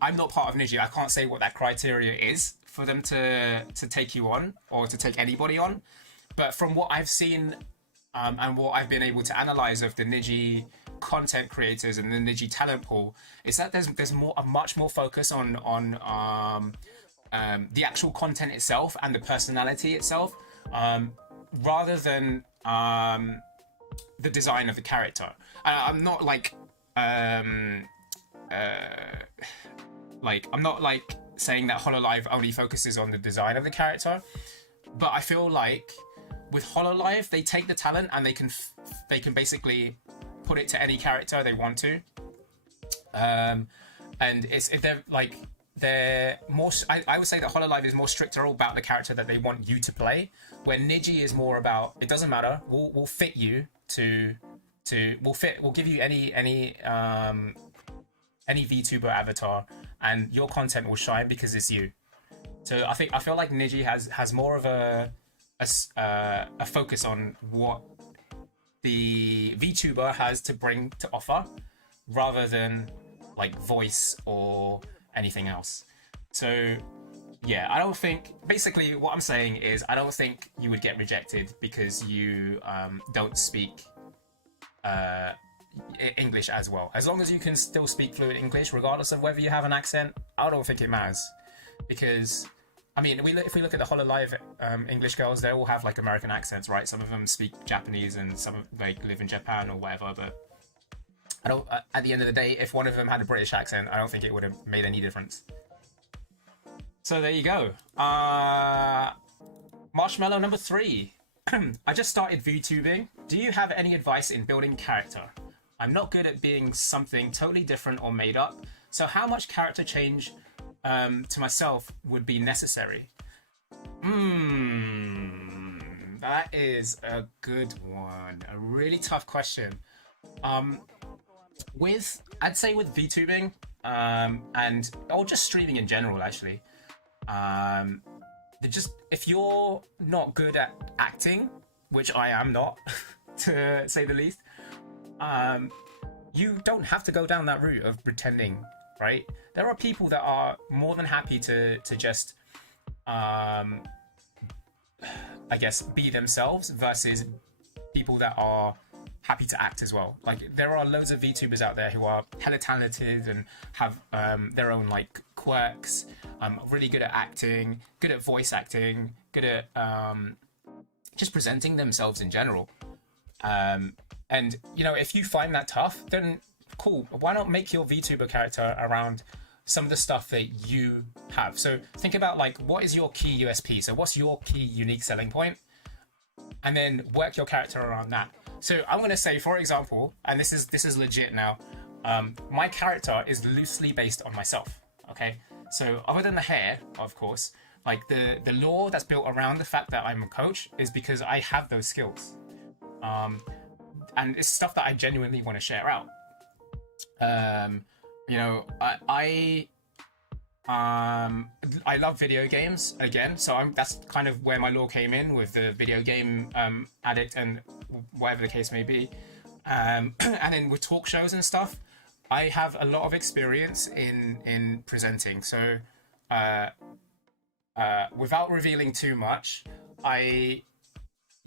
I'm not part of Niji, I can't say what that criteria is for them to take you on or to take anybody on. But from what I've seen and what I've been able to analyze of the Niji content creators and the Niji talent pool, is that there's a much more focus on the actual content itself and the personality itself, rather than the design of the character. I'm not like I'm not like saying that HoloLive only focuses on the design of the character, but I feel like with HoloLive they take the talent and they can basically put it to any character they want to, and if they're like they're more. I would say that Hololive is more stricter about the character that they want you to play, where Niji is more about it doesn't matter. We'll fit you we'll give you any VTuber avatar, and your content will shine because it's you. So I feel like Niji has more of a focus on what the VTuber has to bring to offer, rather than like voice or anything else. So yeah, I don't think. Basically, what I'm saying is, I don't think you would get rejected because you don't speak English as well. As long as you can still speak fluent English, regardless of whether you have an accent, I don't think it matters. Because, I mean, if we look at the Hololive English girls, they all have like American accents, right? Some of them speak Japanese and some like live in Japan or whatever. But I don't. At the end of the day, if one of them had a British accent, I don't think it would have made any difference. So there you go. Marshmallow number 3. I just started VTubing. Do you have any advice in building character? I'm not good at being something totally different or made up. So how much character change to myself would be necessary? That is a good one. A really tough question. I'd say with VTubing, or just streaming in general, actually. If you're not good at acting, which I am not, to say the least, you don't have to go down that route of pretending, right? There are people that are more than happy to just, I guess, be themselves, versus people that are happy to act as well. Like, there are loads of VTubers out there who are hella talented and have their own like quirks, really good at acting, good at voice acting, good at just presenting themselves in general. And you know, if you find that tough, then cool. Why not make your VTuber character around some of the stuff that you have? So think about like, what is your key USP? So what's your key unique selling point? And then work your character around that. So I'm gonna say, for example, and this is legit now, my character is loosely based on myself. Okay, so other than the hair, of course, like the lore that's built around the fact that I'm a coach is because I have those skills, and it's stuff that I genuinely want to share out. You know, I love video games again, so that's kind of where my lore came in, with the video game addict and whatever the case may be. And then with talk shows and stuff, I have a lot of experience in presenting. So without revealing too much, I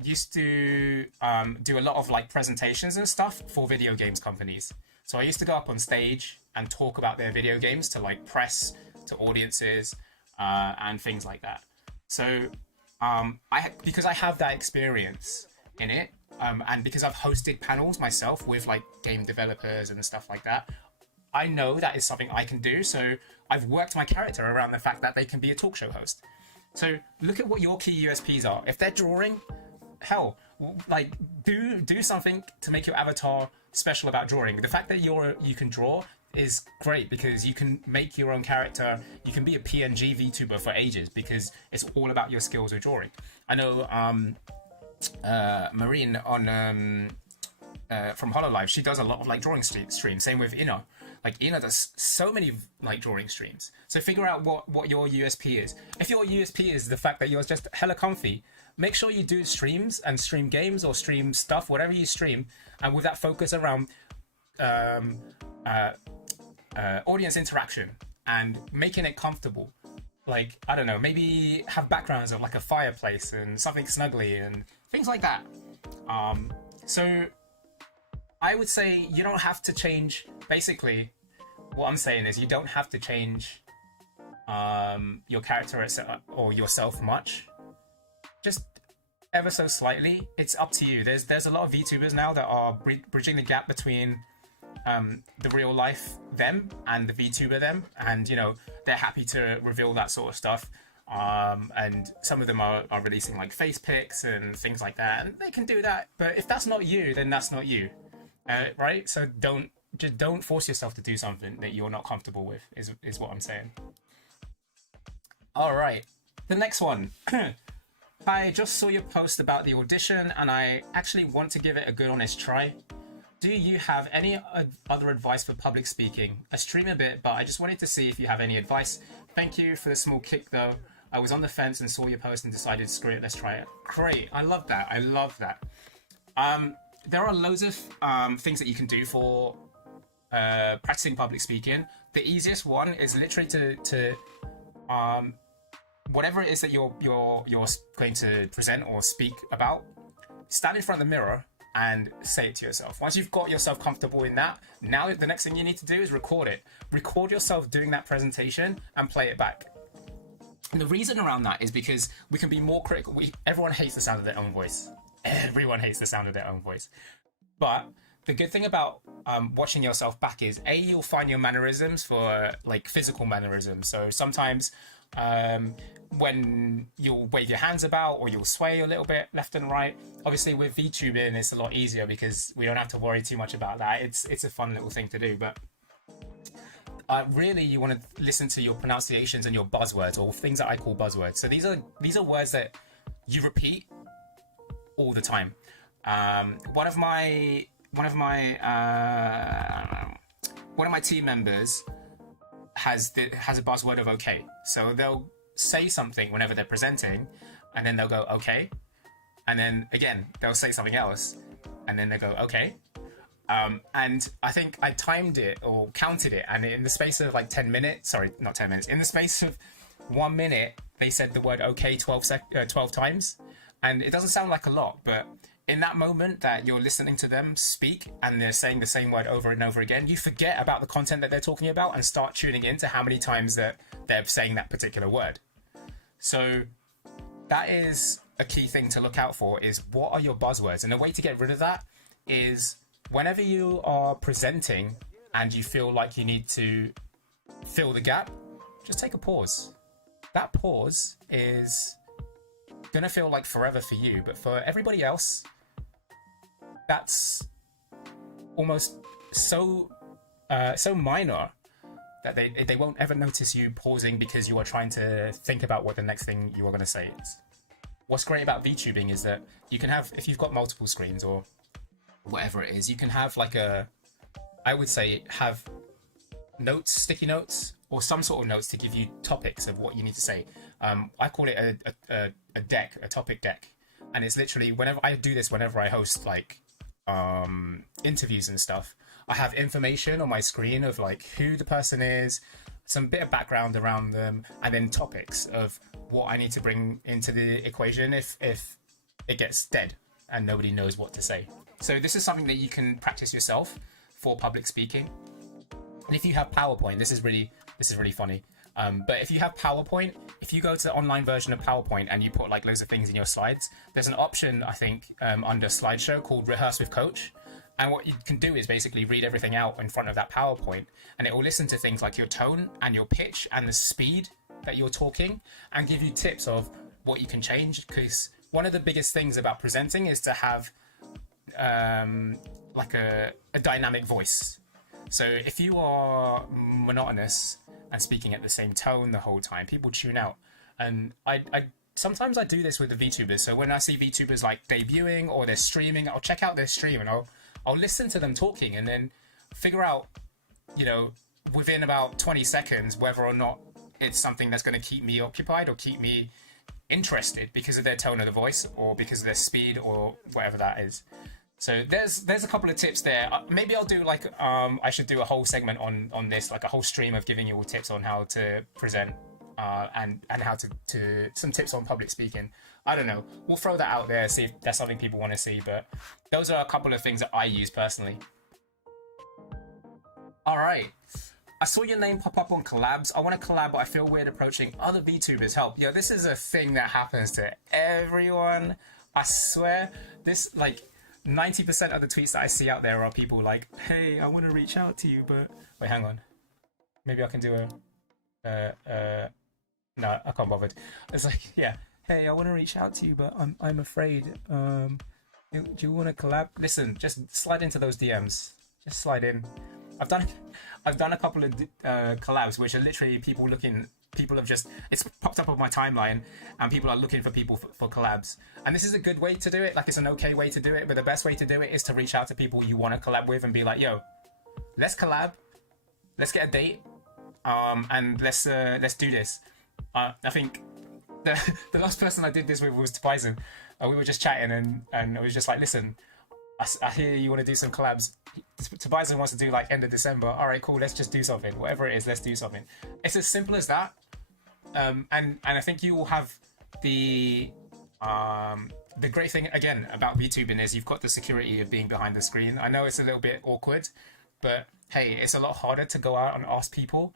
used to do a lot of like presentations and stuff for video games companies. So I used to go up on stage and talk about their video games to like press, to audiences, and things like that. So because I have that experience in it, and because I've hosted panels myself with like game developers and stuff like that, I know that is something I can do. So I've worked my character around the fact that they can be a talk show host. So look at what your key USPs are. If they're drawing, hell, like do something to make your avatar special about drawing. The fact that you can draw is great, because you can make your own character. You can be a PNG VTuber for ages because it's all about your skills with drawing. I know Marine on from Hololive, she does a lot of like drawing streams. Same with Ina. Like Ina does so many like drawing streams. So figure out what your USP is. If your USP is the fact that you're just hella comfy, make sure you do streams and stream games or stream stuff, whatever you stream, and with that focus around audience interaction and making it comfortable. Like, I don't know, maybe have backgrounds of like a fireplace and something snuggly and things like that. So I would say you don't have to change. Basically, what I'm saying is you don't have to change your character or yourself much. Just ever so slightly. It's up to you. There's a lot of VTubers now that are bridging the gap between the real life them and the VTuber them, and you know, they're happy to reveal that sort of stuff, and some of them are releasing like face pics and things like that, and they can do that. But if that's not you, then that's not you, right? So don't force yourself to do something that you're not comfortable with, is what I'm saying. All right. The next one. I just saw your post about the audition and I actually want to give it a good honest try. Do you have any other advice for public speaking? I stream a bit, but I just wanted to see if you have any advice. Thank you for the small kick though. I was on the fence and saw your post and decided, screw it, let's try it. Great. I love that. I love that. There are loads of things that you can do for practicing public speaking. The easiest one is literally to whatever it is that you're going to present or speak about, stand in front of the mirror and say it to yourself. Once you've got yourself comfortable in that, now the next thing you need to do is record it. Record yourself doing that presentation and play it back. And the reason around that is because we can be more critical. Everyone hates the sound of their own voice. Everyone hates the sound of their own voice. But the good thing about watching yourself back is you'll find your mannerisms for like physical mannerisms. So sometimes when you'll wave your hands about or you'll sway a little bit left and right. Obviously with VTubing it's a lot easier because we don't have to worry too much about that. It's a fun little thing to do, but really you want to listen to your pronunciations and your buzzwords, or things that I call buzzwords. So these are words that you repeat all the time. One of my team members has a buzzword of okay. So they'll say something whenever they're presenting, and then they'll go okay, and then again they'll say something else, and then they go okay. And I think I timed it or counted it, and in the space of like 10 minutes, sorry, not 10 minutes, in the space of 1 minute, they said the word okay 12 times. And it doesn't sound like a lot, but in that moment that you're listening to them speak and they're saying the same word over and over again, you forget about the content that they're talking about and start tuning in to how many times that they're saying that particular word. So that is a key thing to look out for, is what are your buzzwords? And the way to get rid of that is whenever you are presenting and you feel like you need to fill the gap, just take a pause. That pause is gonna feel like forever for you, but for everybody else, that's almost so minor that they won't ever notice you pausing because you are trying to think about what the next thing you are going to say is. What's great about VTubing is that you can have, if you've got multiple screens or whatever it is, you can have like I would say have notes, sticky notes, or some sort of notes to give you topics of what you need to say. I call it a deck, a topic deck. And it's literally, whenever I do this, whenever I host like interviews and stuff, I have information on my screen of like who the person is, some bit of background around them, and then topics of what I need to bring into the equation if it gets dead and nobody knows what to say. So this is something that you can practice yourself for public speaking. And if you have PowerPoint, this is really funny. But if you have PowerPoint, if you go to the online version of PowerPoint and you put like loads of things in your slides, there's an option, I think, under slideshow called Rehearse with Coach. And what you can do is basically read everything out in front of that PowerPoint, and it will listen to things like your tone and your pitch and the speed that you're talking, and give you tips of what you can change. Because one of the biggest things about presenting is to have like a dynamic voice. So if you are monotonous and speaking at the same tone the whole time, people tune out. And I sometimes I do this with the VTubers. So when I see VTubers like debuting or they're streaming, I'll check out their stream and I'll listen to them talking and then figure out, you know, within about 20 seconds whether or not it's something that's going to keep me occupied or keep me interested because of their tone of the voice or because of their speed or whatever that is. So there's a couple of tips there. Maybe I'll do like I should do a whole segment on this, like a whole stream of giving you all tips on how to present and how to some tips on public speaking. I don't know. We'll throw that out there, see if that's something people want to see. But those are a couple of things that I use personally. All right. I saw your name pop up on collabs. I want to collab, but I feel weird approaching other VTubers. Help. Yeah, this is a thing that happens to everyone. I swear. This, like, 90% of the tweets that I see out there are people like, hey, I want to reach out to you, but... Wait, hang on. Maybe I can do no, I can't bother. It's like, yeah, hey, I want to reach out to you, but I'm afraid. Do you want to collab? Listen, just slide into those DMs. Just slide in. I've done a couple of collabs which are literally people looking people have just, it's popped up on my timeline, and people are looking for people for collabs. And this is a good way to do it. Like, it's an okay way to do it, but the best way to do it is to reach out to people you want to collab with and be like, yo, let's collab, let's get a date, and let's do this. I think the last person I did this with was Bison. We were just chatting, and I was just like, listen, I hear you want to do some collabs. Tobias wants to do like end of December. All right, cool. Let's just do something. Whatever it is, let's do something. It's as simple as that. And I think you will have the great thing again about VTubing is you've got the security of being behind the screen. I know it's a little bit awkward, but hey, it's a lot harder to go out and ask people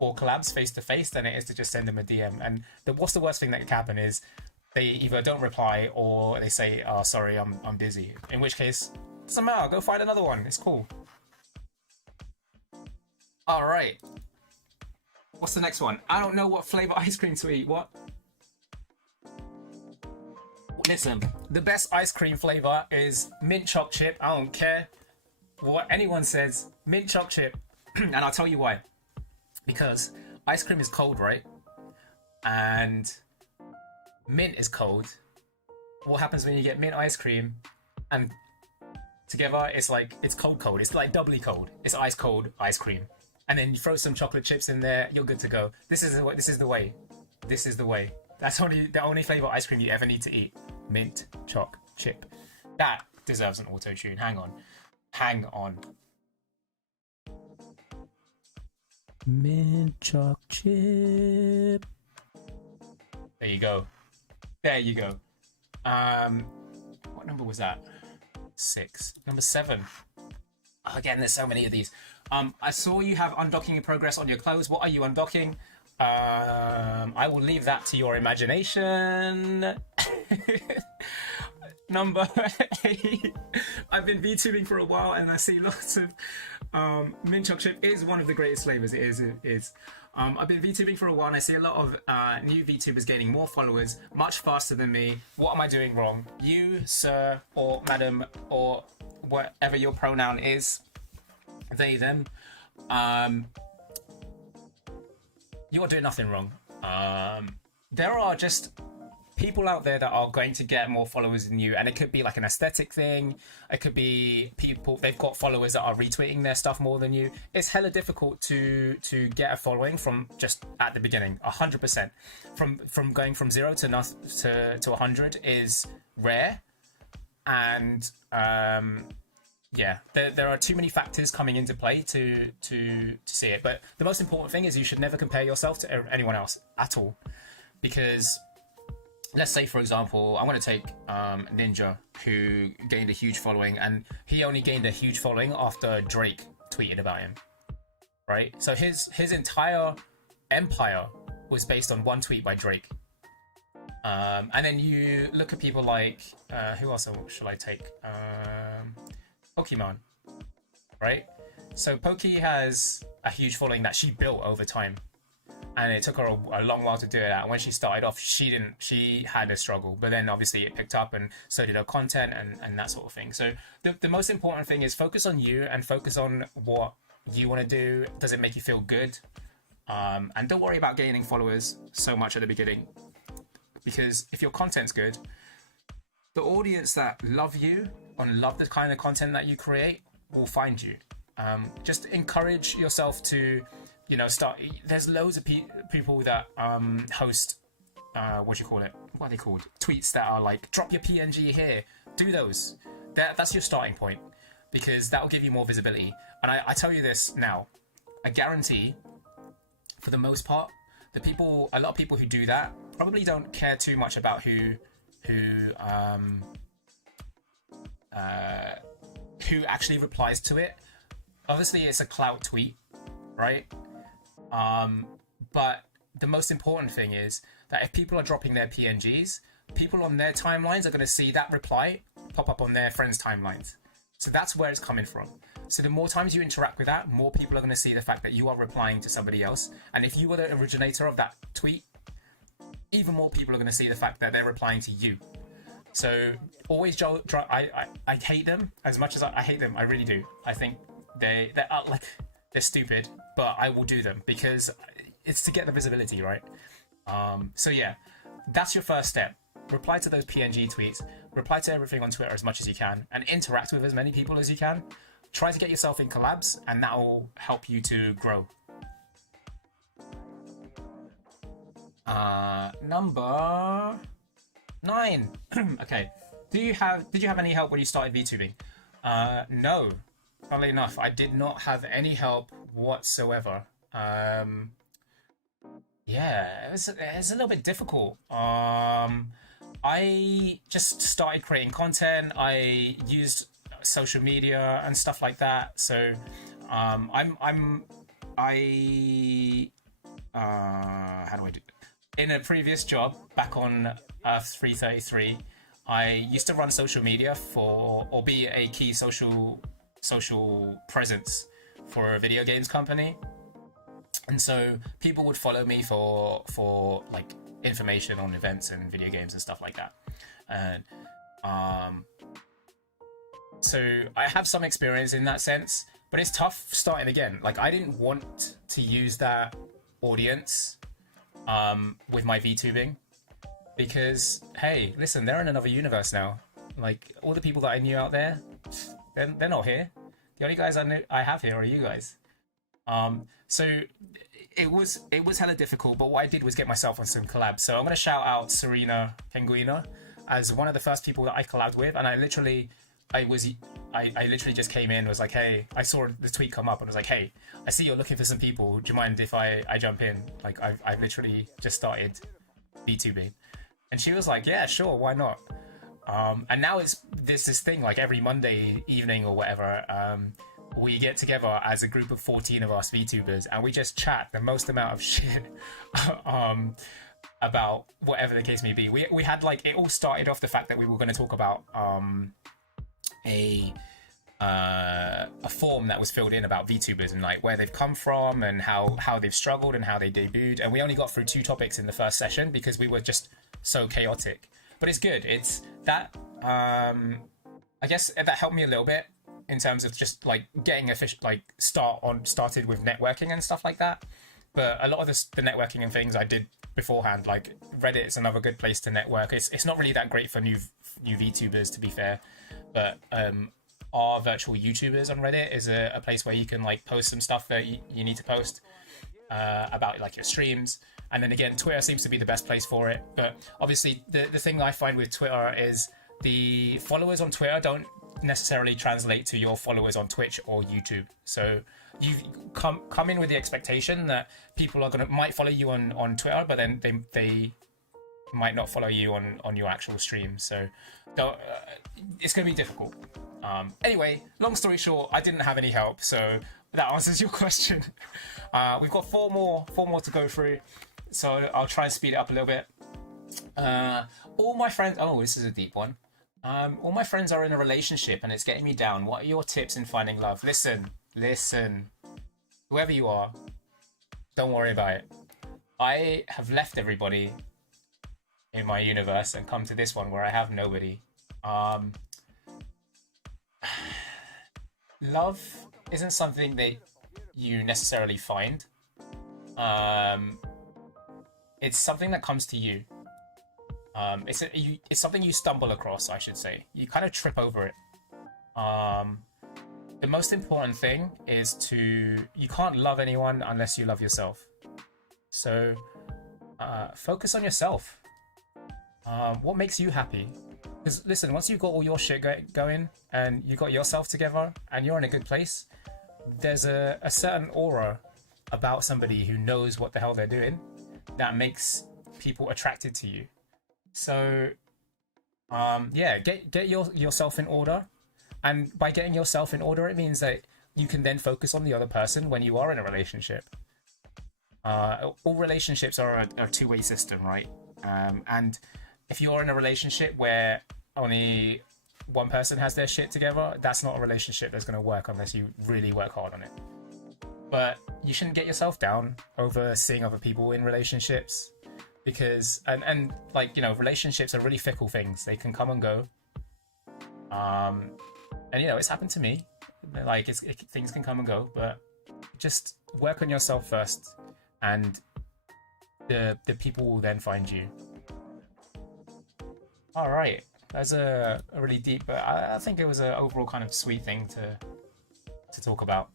or collabs face to face than it is to just send them a DM. And what's the worst thing that could happen is they either don't reply or they say, "Oh, sorry, I'm busy." In which case, doesn't matter. Go find another one. It's cool. All right. What's the next one? I don't know what flavor ice cream to eat. What? Listen, the best ice cream flavor is mint choc chip. I don't care what anyone says. Mint choc chip, and I'll tell you why. Because ice cream is cold, right? And mint is cold. What happens when you get mint ice cream and together it's like it's cold. It's like doubly cold. It's ice cold ice cream. And then you throw some chocolate chips in there, you're good to go. This is the way. That's the only flavor ice cream you ever need to eat. Mint choc chip. That deserves an auto tune. Hang on. Mint choc chip. There you go. What number was that? 6. Number 7. Again, there's so many of these. I saw you have undocking in progress on your clothes. What are you undocking? I will leave that to your imagination. Number 8. I've been VTubing for a while and I see lots of mint choc chip is one of the greatest flavors. It is. I've been VTubing for a while and I see a lot of new VTubers gaining more followers much faster than me. What am I doing wrong? You, sir, or madam, or whatever your pronoun is, they, them, you're doing nothing wrong. There are just people out there that are going to get more followers than you, and it could be like an aesthetic thing. It could be people, they've got followers that are retweeting their stuff more than you. It's hella difficult to get a following from just at the beginning. 100% from going from 0 to 100 is rare, and yeah, there are too many factors coming into play to see it. But the most important thing is you should never compare yourself to anyone else at all, because let's say, for example, I'm going to take Ninja, who gained a huge following, and he only gained a huge following after Drake tweeted about him, right? So his entire empire was based on one tweet by Drake. And then you look at people like, who else should I take? Pokemon, right? So Pokey has a huge following that she built over time. And it took her a long while to do it. And when she started off, she had a struggle, but then obviously it picked up, and so did her content and that sort of thing. So the most important thing is focus on you and focus on what you want to do. Does it make you feel good? And don't worry about gaining followers so much at the beginning, because if your content's good, the audience that love you and love the kind of content that you create will find you. Just encourage yourself to, start. There's loads of people that host, what are they called? Tweets that are like, drop your PNG here. Do those. That's your starting point, because that will give you more visibility. And I tell you this now, I guarantee, for the most part, a lot of people who do that probably don't care too much about who actually replies to it. Obviously, it's a clout tweet, right? But the most important thing is that if people are dropping their PNGs, people on their timelines are going to see that reply pop up on their friends' timelines. So that's where it's coming from. So the more times you interact with that, more people are going to see the fact that you are replying to somebody else. And if you were the originator of that tweet, even more people are going to see the fact that they're replying to you. So always, I hate them as much as I hate them. I really do. I think they're stupid, but I will do them, because it's to get the visibility, right? So yeah, that's your first step. Reply to those PNG tweets, reply to everything on Twitter as much as you can, and interact with as many people as you can. Try to get yourself in collabs, and that will help you to grow. Number 9. Okay. Did you have any help when you started VTubing? No. Funnily enough, I did not have any help whatsoever. Yeah, it was a little bit difficult. I just started creating content. I used social media and stuff like that. So, how do I do? In a previous job back on Earth 333, I used to run social media or be a key social presence for a video games company. And so people would follow me for like information on events and video games and stuff like that. And so I have some experience in that sense, but it's tough starting again. Like, I didn't want to use that audience with my VTubing, because hey, listen, they're in another universe now. Like, all the people that I knew out there, they're not here. The only guys I have here are you guys. So it was hella difficult, but what I did was get myself on some collabs. So I'm gonna shout out Serena Penguina as one of the first people that I collabed with, and I literally just came in, was like, hey, I saw the tweet come up and was like, hey, I see you're looking for some people. Do you mind if I jump in? Like, I've literally just started VTubing. And she was like, yeah, sure, why not? And now there's this thing, like every Monday evening or whatever, we get together as a group of 14 of us VTubers, and we just chat the most amount of shit about whatever the case may be. We had, like, it all started off the fact that we were going to talk about a form that was filled in about VTubers and like where they've come from and how they've struggled and how they debuted. And we only got through 2 topics in the first session because we were just so chaotic. But it's good. It's that I guess that helped me a little bit in terms of just like getting started with networking and stuff like that. But a lot of the networking and things I did beforehand, like Reddit is another good place to network. It's not really that great for new VTubers, to be fair, but our virtual YouTubers on Reddit is a place where you can like post some stuff that you need to post about like your streams. And then again, Twitter seems to be the best place for it. But obviously the thing I find with Twitter is the followers on Twitter don't necessarily translate to your followers on Twitch or YouTube. So you come in with the expectation that people might follow you on Twitter, but then they might not follow you on your actual stream. So it's going to be difficult. Anyway, long story short, I didn't have any help, so that answers your question. We've got four more to go through, so I'll try and speed it up a little bit. All my friends, this is a deep one. All my friends are in a relationship and it's getting me down. What are your tips in finding love? Listen, whoever you are, don't worry about it. I have left everybody in my universe and come to this one where I have nobody. Love isn't something that you necessarily find. It's something that comes to you. It's something you stumble across, I should say. You kind of trip over it. The most important thing is you can't love anyone unless you love yourself. So focus on yourself. What makes you happy? Because listen, once you've got all your shit going and you got yourself together and you're in a good place, there's a certain aura about somebody who knows what the hell they're doing that makes people attracted to you. So get yourself in order. And by getting yourself in order, it means that you can then focus on the other person when you are in a relationship. All relationships are a two-way system, right? And if you're in a relationship where only one person has their shit together, that's not a relationship that's going to work unless you really work hard on it. But you shouldn't get yourself down over seeing other people in relationships, because and like, you know, relationships are really fickle things. They can come and go. And you know, it's happened to me. Like things can come and go, but just work on yourself first and the people will then find you. All right, that's a really deep, but I think it was an overall kind of sweet thing to talk about.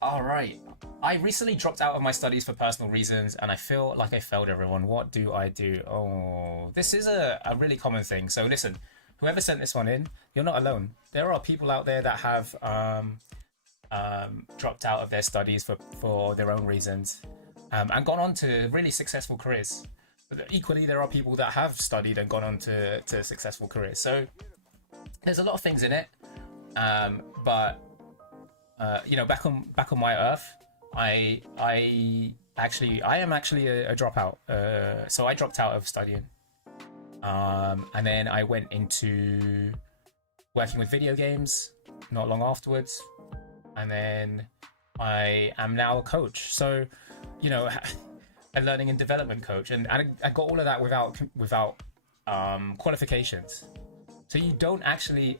All right, I recently dropped out of my studies for personal reasons, and I feel like I failed everyone. What do I do? Oh, this is a really common thing. So listen, whoever sent this one in, you're not alone. There are people out there that have dropped out of their studies for their own reasons, and gone on to really successful careers. But equally, there are people that have studied and gone on to successful careers. So there's a lot of things in it, but you know, back on my earth, I am actually a dropout. So I dropped out of studying, and then I went into working with video games not long afterwards, and then I am now a coach. So, you know, a learning and development coach, and I got all of that without qualifications. So you don't actually.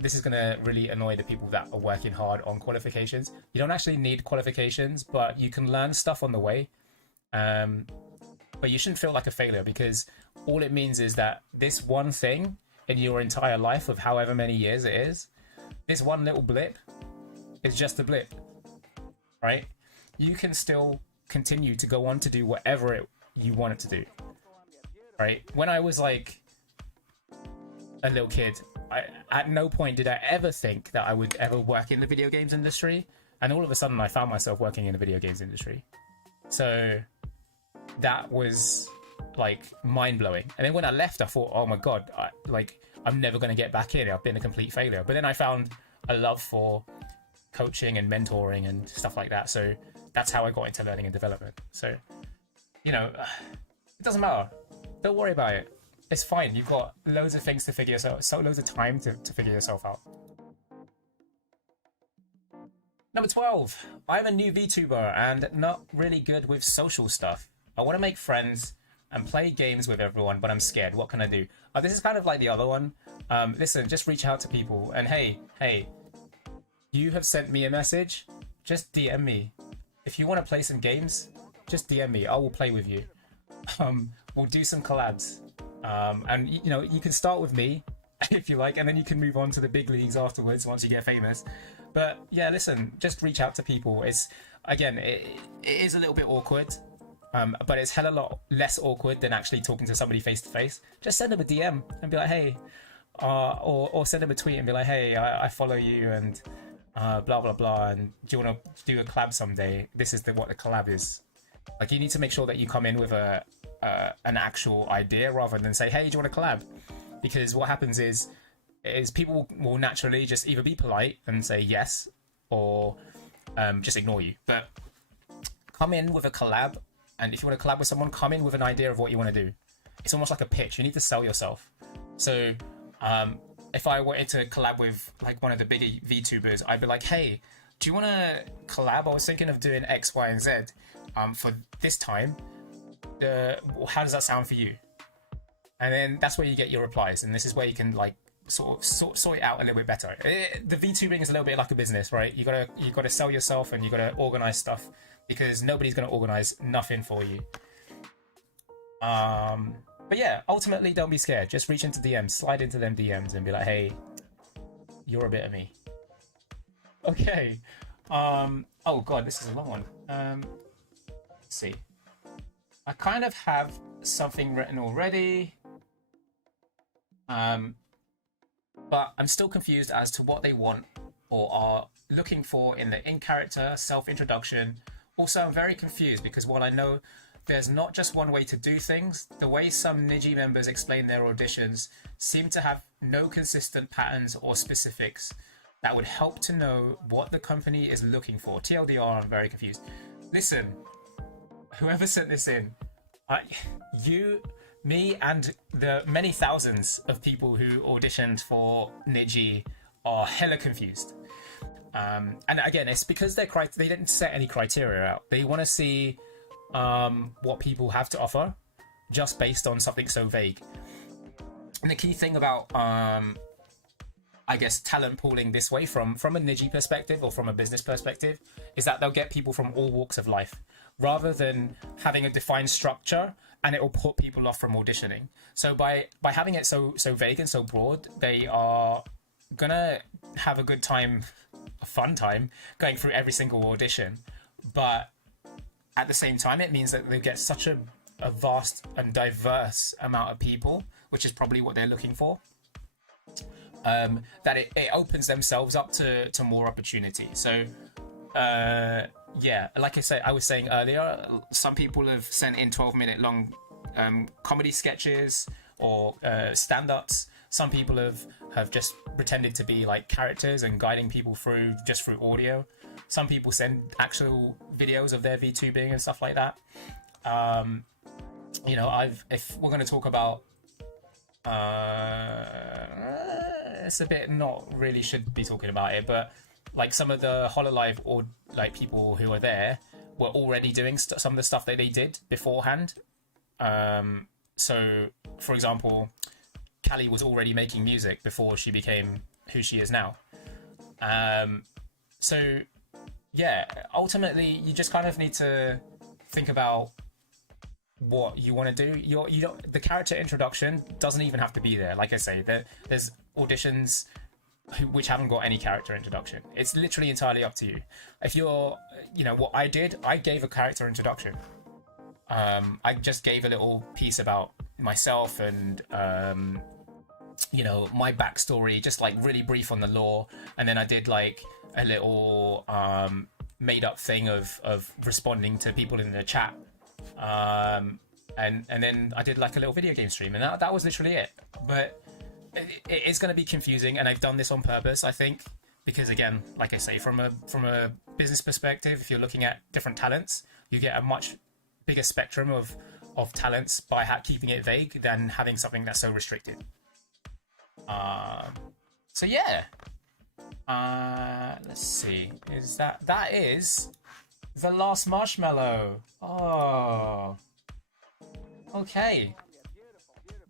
This is going to really annoy the people that are working hard on qualifications. You don't actually need qualifications, but you can learn stuff on the way. But you shouldn't feel like a failure, because all it means is that this one thing in your entire life of however many years it is, this one little blip is just a blip, right? You can still continue to go on to do whatever you want it to do, right? When I was like a little kid, at no point did I ever think that I would ever work in the video games industry, and all of a sudden I found myself working in the video games industry. So that was like mind-blowing. And then when I left, I thought, oh my god, I'm never going to get back in. I've been a complete failure. But then I found a love for coaching and mentoring and stuff like that. So that's how I got into learning and development. So, you know, it doesn't matter. Don't worry about it. It's fine. You've got loads of things to figure yourself, so loads of time to figure yourself out. Number 12. I'm a new VTuber and not really good with social stuff. I want to make friends and play games with everyone, but I'm scared. What can I do? This is kind of like the other one. Listen, just reach out to people, and hey, you have sent me a message. Just DM me. If you want to play some games, just DM me. I will play with you. We'll do some collabs. And you know, you can start with me if you like, and then you can move on to the big leagues afterwards once you get famous. But yeah, listen, just reach out to people. It's, again, it is a little bit awkward, but it's hell a lot less awkward than actually talking to somebody face to face. Just send them a DM and be like, hey, or send them a tweet and be like, hey, I follow you, and blah blah blah, and do you want to do a collab someday? This is what the collab is. Like, you need to make sure that you come in with an actual idea rather than say, hey, do you want to collab? Because what happens is people will naturally just either be polite and say yes, or just ignore you. But come in with a collab, and if you want to collab with someone, come in with an idea of what you want to do. It's almost like a pitch. You need to sell yourself. So if I wanted to collab with like one of the bigger VTubers, I'd be like, hey, do you want to collab? I was thinking of doing X, Y, and Z for this time. How does that sound for you? And then that's where you get your replies, and this is where you can like sort it out a little bit better. The VTubing is a little bit like a business, right? You gotta sell yourself, and you gotta organize stuff, because nobody's gonna organize nothing for you. But yeah, ultimately, don't be scared. Just reach into DMs, slide into them DMs, and be like, hey, you're a bit of me. Okay. Oh god, this is a long one. Let's see. I kind of have something written already. But I'm still confused as to what they want or are looking for in the in-character self-introduction. Also, I'm very confused because while I know there's not just one way to do things, the way some Niji members explain their auditions seem to have no consistent patterns or specifics that would help to know what the company is looking for. TLDR, I'm very confused. Listen, whoever sent this in, me and the many thousands of people who auditioned for Niji are hella confused. And again, it's because they didn't set any criteria out. They want to see what people have to offer just based on something so vague. And the key thing about, I guess, talent pooling this way from a Niji perspective or from a business perspective is that they'll get people from all walks of life. rather than having a defined structure, and it will put people off from auditioning. So by having it so vague and so broad, they are gonna have a good time, a fun time, going through every single audition. But at the same time, it means that they get such a vast and diverse amount of people, which is probably what they're looking for. That it opens themselves up to more opportunity. So yeah, like I was saying earlier, some people have sent in 12-minute long comedy sketches or stand-ups. Some people have just pretended to be like characters and guiding people through audio. Some people send actual videos of their VTubing and stuff like that. You know, if we're going to talk about it's a bit not really should be talking about it, but like some of the HoloLive or like people who are there were already doing some of the stuff that they did beforehand. So, for example, Callie was already making music before she became who she is now. So, yeah, ultimately, you just kind of need to think about what you want to do. You don't. The character introduction doesn't even have to be there. Like I say, there's auditions which haven't got any character introduction. It's literally entirely up to you. If you're, you know, what I did, I gave a character introduction. I just gave a little piece about myself and you know, my backstory, just like really brief on the lore, and then I did like a little made up thing of responding to people in the chat, and then I did like a little video game stream, and that was literally it. But it's going to be confusing, and I've done this on purpose, I think, because again, like I say, from a business perspective, if you're looking at different talents, you get a much bigger spectrum of talents by keeping it vague than having something that's so restricted. So yeah, let's see, that is the last marshmallow. Oh, okay.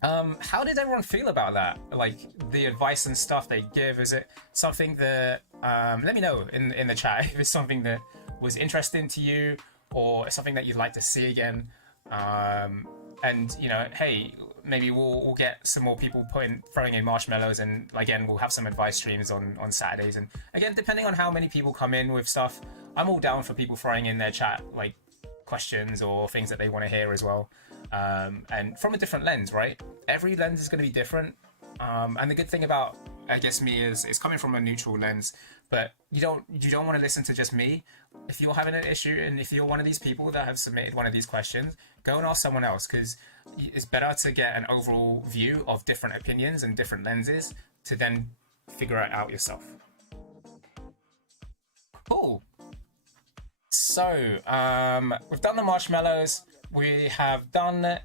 How did everyone feel about that? Like the advice and stuff they give, is it something that, let me know in the chat if it's something that was interesting to you or something that you'd like to see again. And you know, hey, maybe we'll get some more people throwing in marshmallows, and again, we'll have some advice streams on Saturdays. And again, depending on how many people come in with stuff, I'm all down for people throwing in their chat, like questions or things that they want to hear as well. And from a different lens, right? Every lens is going to be different. And the good thing about, I guess, me is coming from a neutral lens, but you don't want to listen to just me. If you're having an issue, and if you're one of these people that have submitted one of these questions, go and ask someone else, because it's better to get an overall view of different opinions and different lenses to then figure it out yourself. Cool. So, we've done the marshmallows. We've done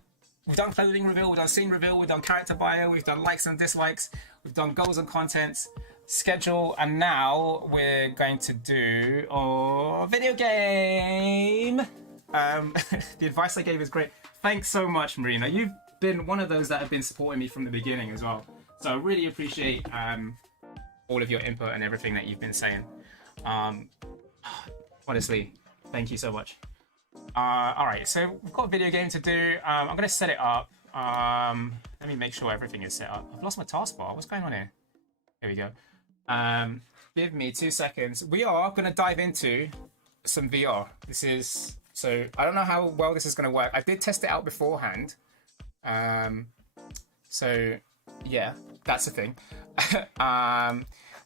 clothing reveal, we've done scene reveal, we've done character bio, we've done likes and dislikes, we've done goals and contents, schedule, and now we're going to do a video game. The advice I gave is great. Thanks so much, Marina. You've been one of those that have been supporting me from the beginning as well. So I really appreciate all of your input and everything that you've been saying. Honestly, thank you so much. All right, so we've got a video game to do. I'm going to set it up. Let me make sure everything is set up. I've lost my taskbar. What's going on here? Here we go. Give me 2 seconds. We are going to dive into some VR. So I don't know how well this is going to work. I did test it out beforehand. So yeah, that's the thing.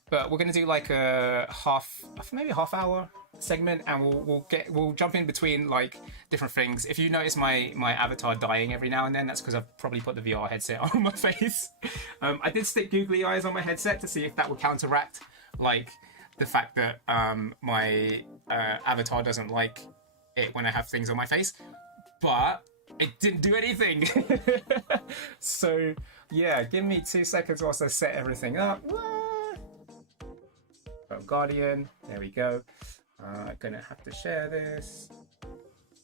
But we're going to do like maybe a half hour segment, and we'll jump in between like different things. If you notice my avatar dying every now and then, that's because I've probably put the VR headset on my face. I did stick googly eyes on my headset to see if that would counteract like the fact that my avatar doesn't like it when I have things on my face, but it didn't do anything. So yeah, give me 2 seconds whilst I set everything up. Guardian, there we go. Gonna have to share this.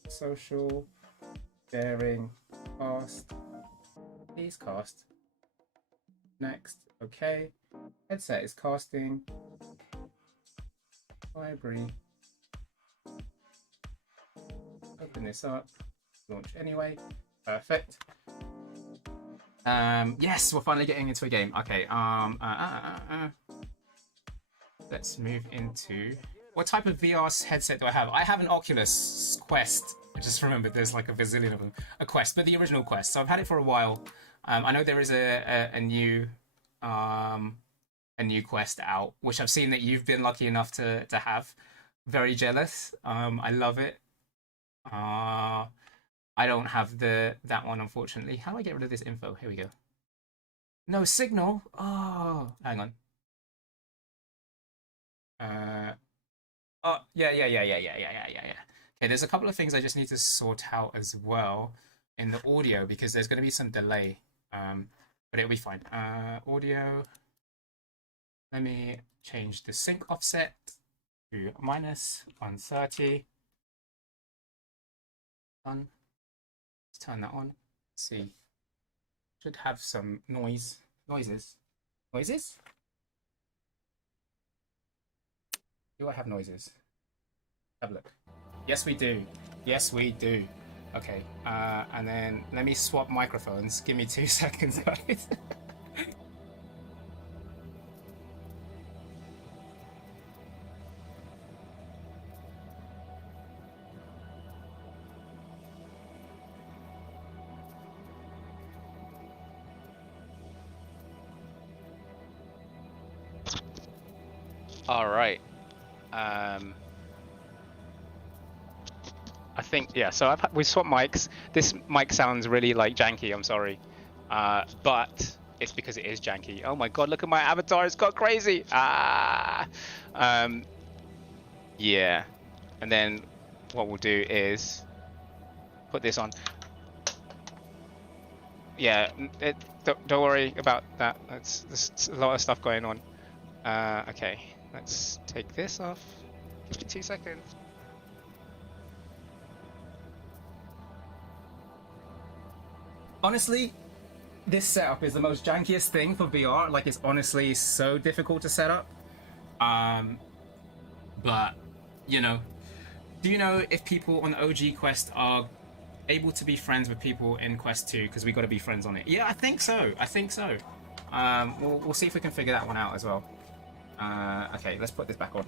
Social, sharing, cast. Please cast. Next, okay. Headset is casting. Library. open this up, launch anyway. Perfect. Yes, we're finally getting into a game. Okay. Let's move into what type of VR headset do I have? I have an Oculus Quest. I just remembered there's like a bazillion of them. A Quest, but the original Quest. So I've had it for a while. I know there is a new Quest out, which I've seen that you've been lucky enough to have. Very jealous. I love it. I don't have that one, unfortunately. How do I get rid of this info? Here we go. No signal. Oh, hang on. Oh, yeah. Okay, there's a couple of things I just need to sort out as well in the audio because there's going to be some delay. But it'll be fine. Audio. Let me change the sync offset to -130. Done. Let's turn that on. Let's see. Should have some noises. Do I have noises? Have a look. Yes, we do. Okay, and then let me swap microphones. Give me 2 seconds, guys. All right. I think, yeah, so we swapped mics. This mic sounds really like janky, I'm sorry. But it's because it is janky. Oh my god, look at my avatar, it's got crazy. Yeah. And then what we'll do is put this on. Yeah, don't worry about that. There's a lot of stuff going on. Okay, let's take this off. Give me 2 seconds. Honestly, this setup is the most jankiest thing for VR. Like, it's honestly so difficult to set up. But, you know, do you know if people on OG Quest are able to be friends with people in Quest 2? Because we got to be friends on it. Yeah, I think so. We'll see if we can figure that one out as well. Okay, let's put this back on.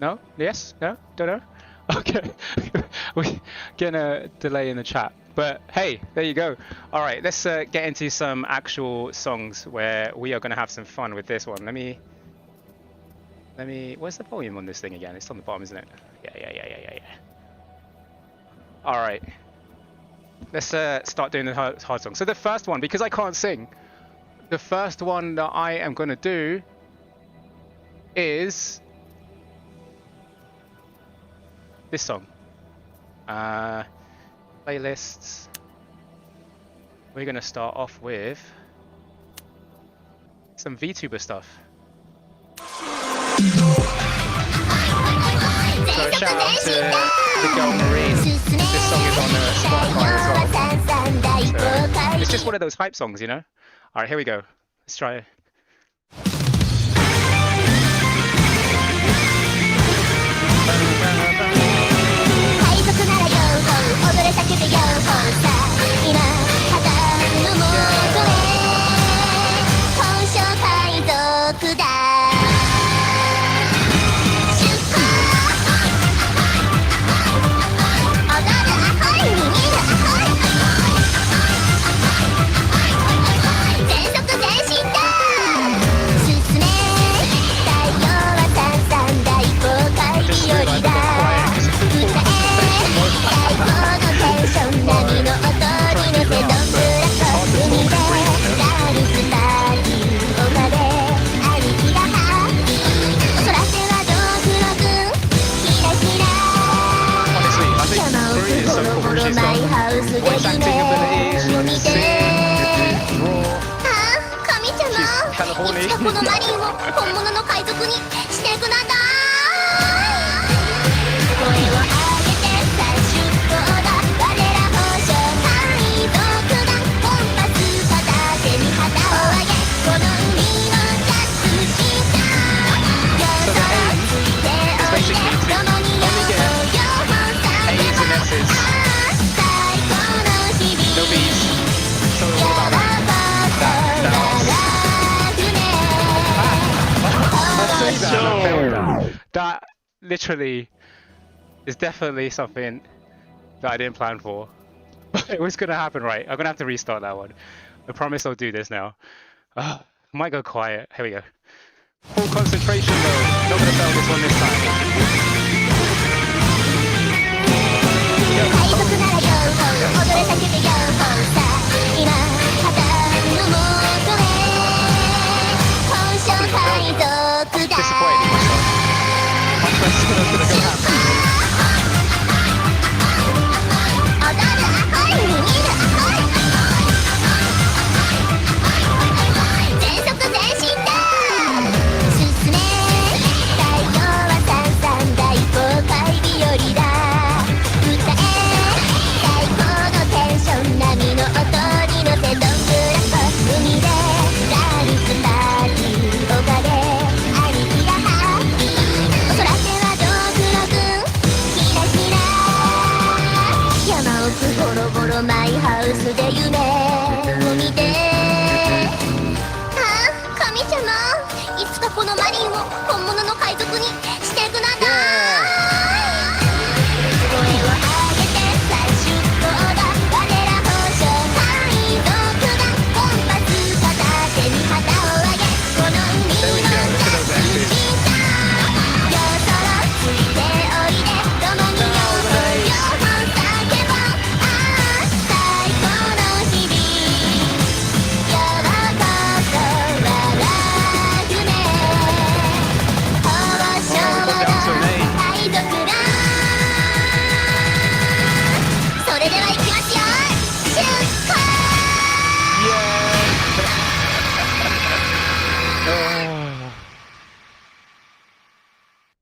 No? Yes? No? Don't know? Okay. We're getting a delay in the chat. But hey, there you go. All right, let's get into some actual songs where we are going to have some fun with this one. Let me. Where's the volume on this thing again? It's on the bottom, isn't it? Yeah. All right. Let's start doing the hard song. So the first one, because I can't sing, the first one that I am going to do is this song. Playlists. We're going to start off with some VTuber stuff. So shout out to the girl Marine. This song is on Spotify as well. So it's just one of those hype songs, you know? Alright, here we go. Let's try it. That literally is definitely something that I didn't plan for. But it was going to happen, right? I'm going to have to restart that one. I promise I'll do this now. I might go quiet. Here we go. Full concentration though. Not going to fail this one this time. Disappointed in myself. My friend's gonna go happen.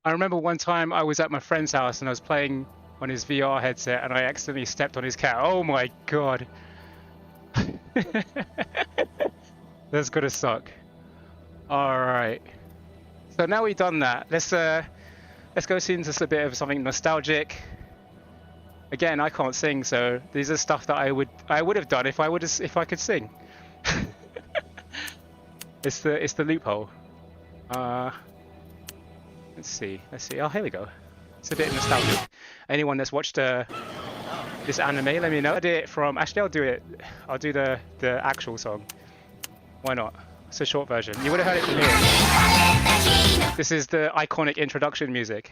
I remember one time I was at my friend's house and I was playing on his VR headset and I accidentally stepped on his cat. Oh my god. That's gonna suck. Alright. So now we've done that, let's go into just a bit of something nostalgic. Again, I can't sing, so these are stuff that I would have done if I could sing. It's the loophole. Let's see. Let's see. Oh, here we go. It's a bit nostalgic. Anyone that's watched this anime, let me know. I did it from. Actually, I'll do it. I'll do the actual song. Why not? It's a short version. You would have heard it from here. This is the iconic introduction music.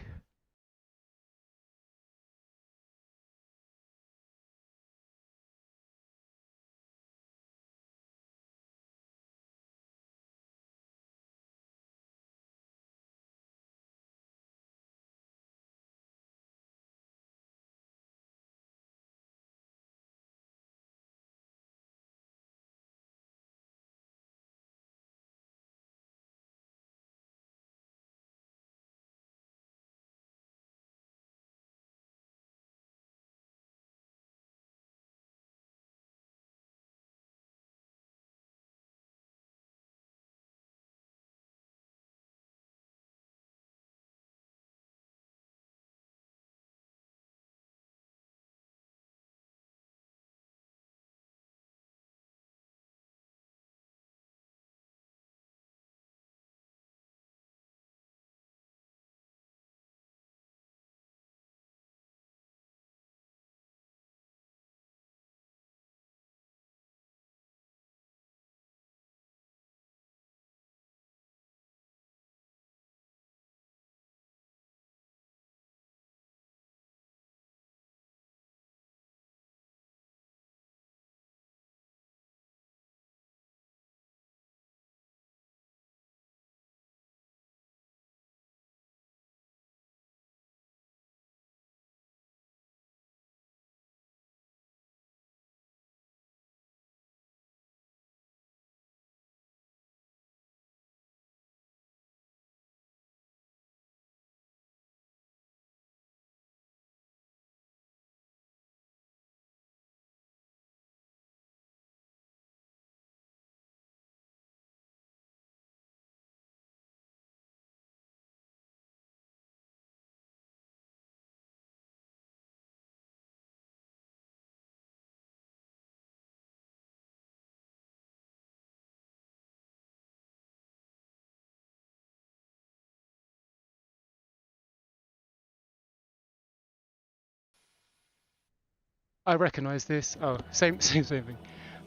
I recognize this. Oh, same thing.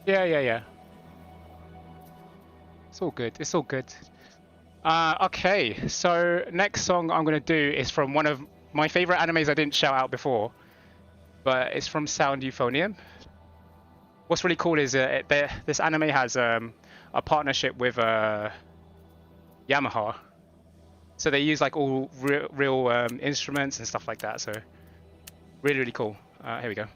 Yeah. It's all good. It's all good. Okay, so next song I'm gonna do is from one of my favorite animes I didn't shout out before, but it's from Sound Euphonium. What's really cool is this anime has a partnership with Yamaha, so they use like all real instruments and stuff like that. So really cool. Here we go.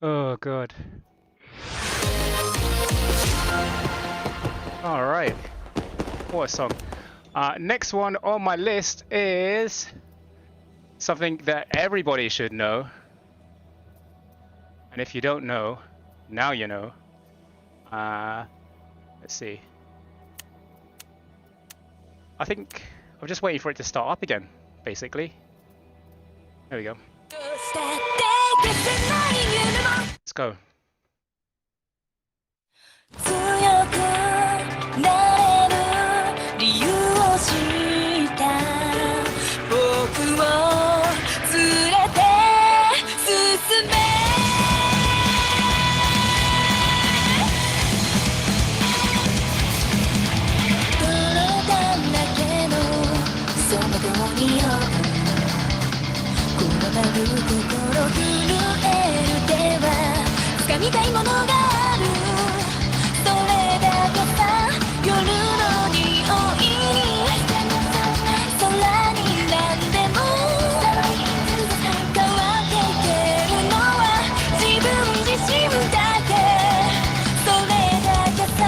Oh god. All right. What a song. Next one on my list is something that everybody should know. And if you don't know, now you know. Let's see. I think I'm just waiting for it to start up again, basically. There we go. Let's go. 強くなれる理由を知った僕を連れて進めどれだけのその後によこのまる心震える手は掴みたいものがあるそれだけさ夜の匂いに空に何でも変わっていけるのは自分自身だけそれだけさ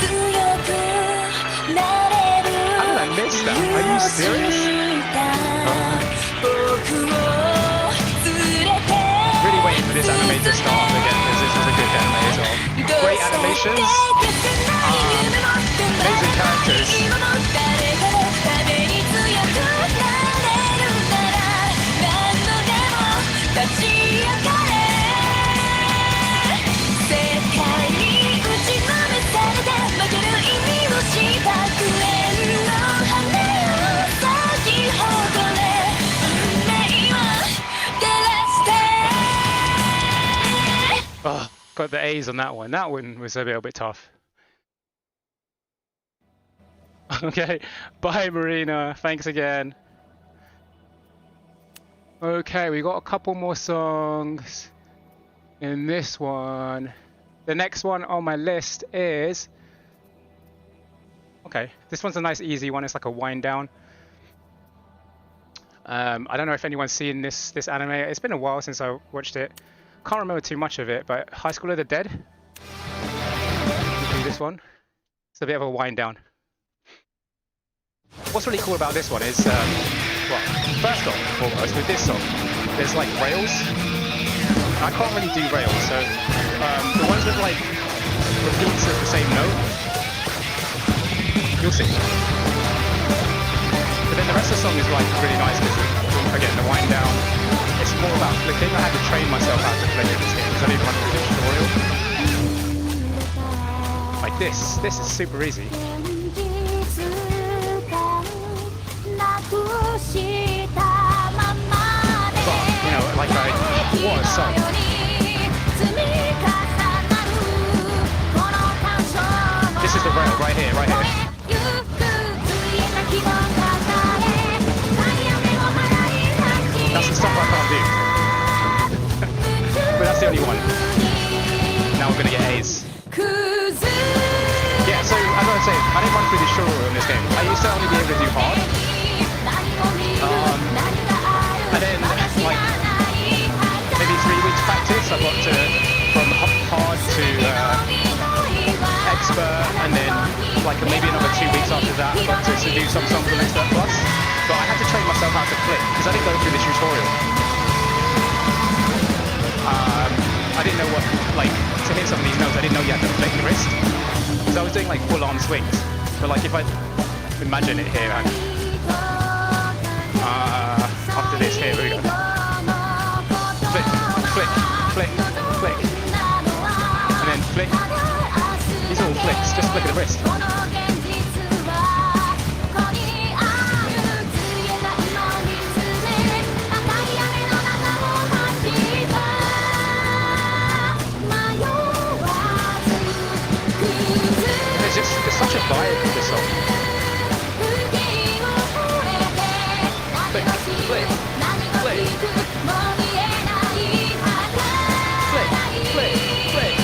強くなれる How did I miss that? Are you serious? 僕を連れて Really waiting for this anime to start up again because this was a good anime as well. Great animations, amazing characters. Oh, Got the A's on that one. That one was a little bit tough. Okay, bye Marina. Thanks again. Okay, we got a couple more songs in this one. The next one on my list is... Okay, this one's a nice easy one. It's like a wind down. I don't know if anyone's seen this anime. It's been a while since I watched it. Can't remember too much of it, but High School of the Dead. This one. It's a bit of a wind down. What's really cool about this one is, well, first off, foremost, with this song, there's like rails. I can't really do rails, so the ones with like repeats of the same note, you'll see. But then the rest of the song is like really nice because, again, the wind down, it's more about flicking. I had to train myself how to flick in this game because I didn't run through the tutorial. Like this is super easy. But, you know, like what a song. This is the rail right here, right here. That's the stuff I can't do. But that's the only one. Now we're gonna get A's. Yeah, so as I was saying, I didn't run through the tutorial in this game. I used to only be able to do hard. And then, like, maybe 3 weeks practice, I got to, from hard to expert, and then, like, maybe another 2 weeks after that, I got to do some songs on expert plus. But I had to train myself how to flick, because I didn't go through the tutorial. I didn't know what, like, to hit some of these notes, I didn't know you had to flick the wrist. Because I was doing, like, full-on swings. But, like, if I imagine it here, and after this, here we go. Flick, flick, flick, flick. And then flick. These are all flicks, just flick of the wrist. It's such a vibe with this song. Flick, flick, flick. Flick, flick, flick.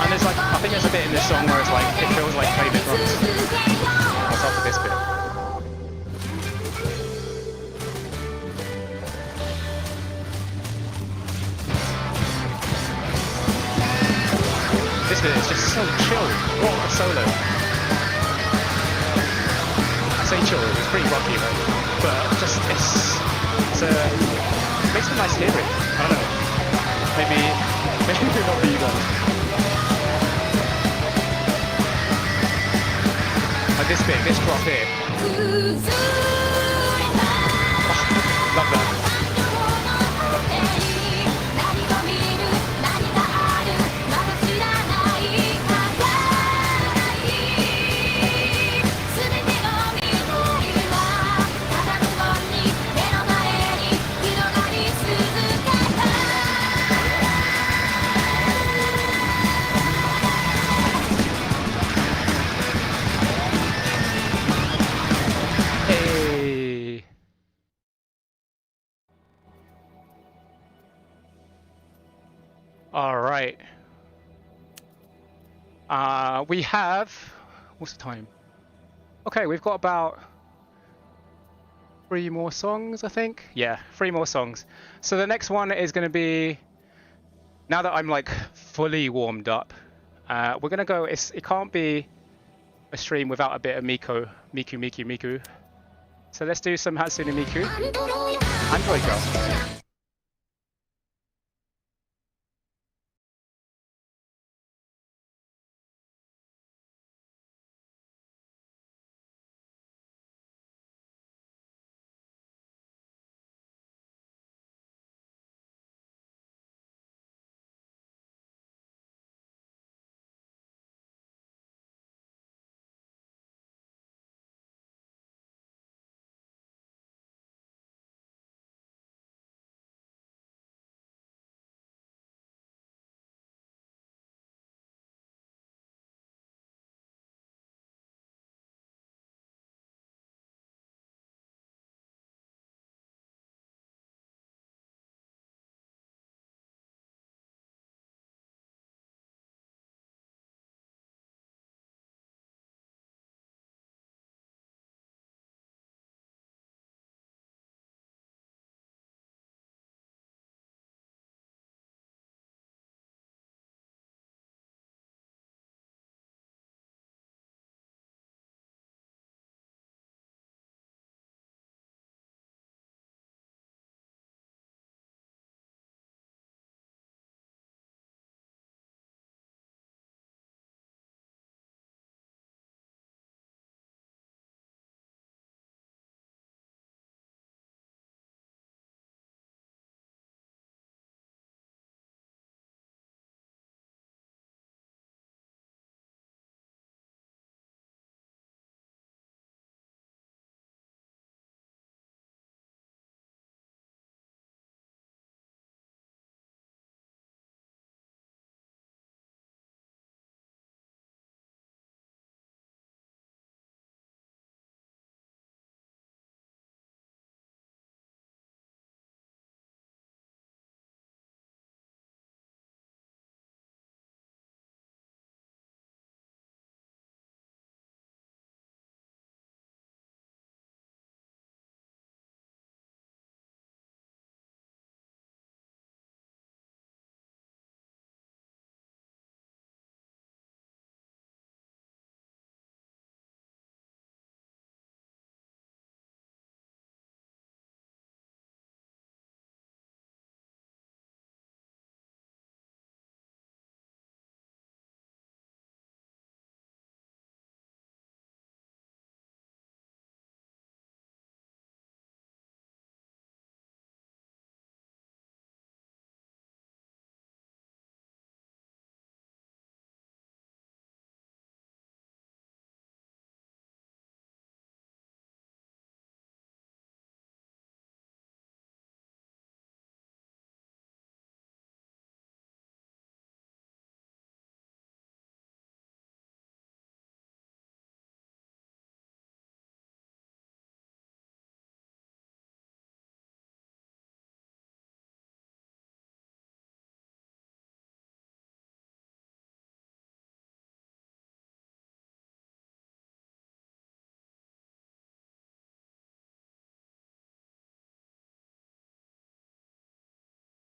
And there's like, I think there's a bit in this song where it's like, it feels like playing drums. On top of this bit. this bit is just so chill. What a solo. I say chill, it's pretty rocky, right? But just it makes a nice hearing. I don't know. Maybe not for you guys. Like this bit, this drop here. Oh, love that. Hey. All right. We have, what's the time? Okay, we've got about 3 more songs, I think. Yeah, 3 more songs. So the next one is going to be, now that I'm like fully warmed up, we're going to go, it can't be a stream without a bit of Miku. So let's do some Hatsune Miku. Android Girl.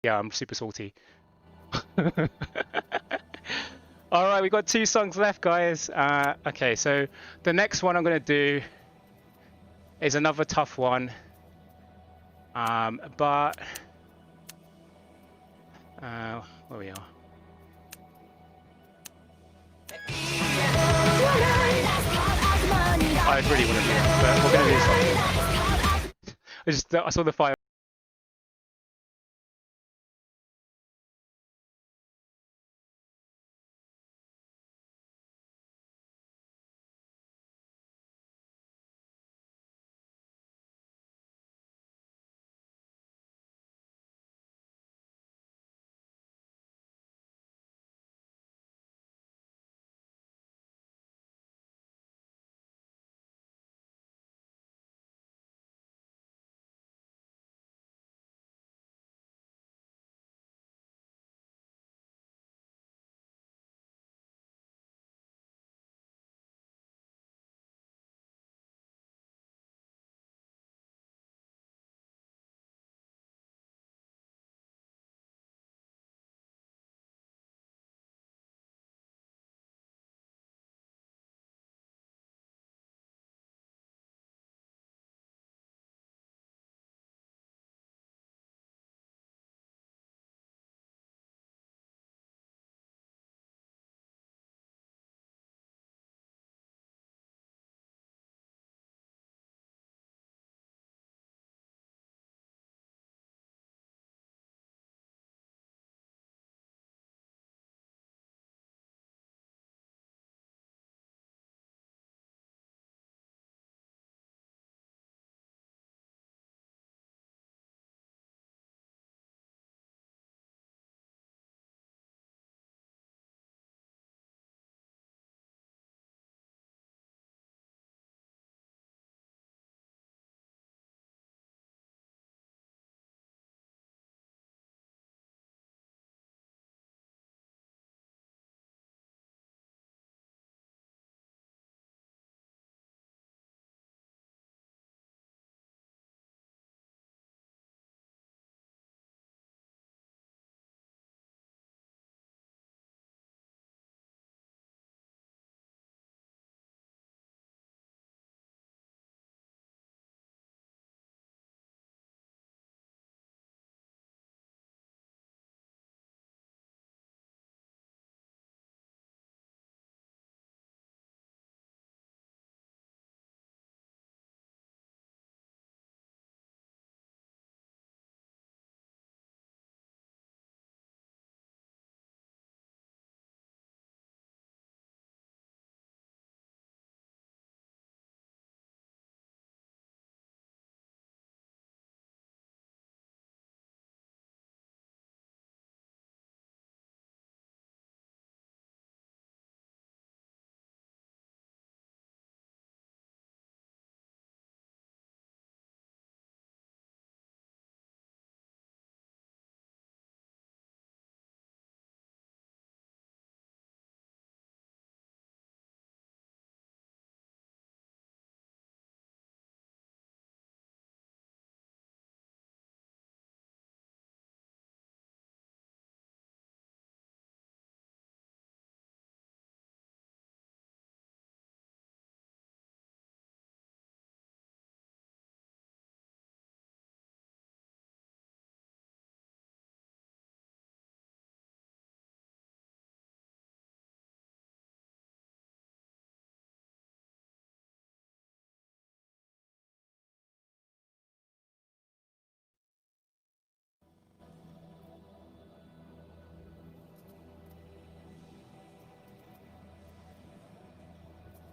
Yeah, I'm super salty. All right, we got 2 songs left, guys. Okay, so the next one I'm gonna do is another tough one. But where we are. I really want to do that, but we're gonna do something. I saw the fire.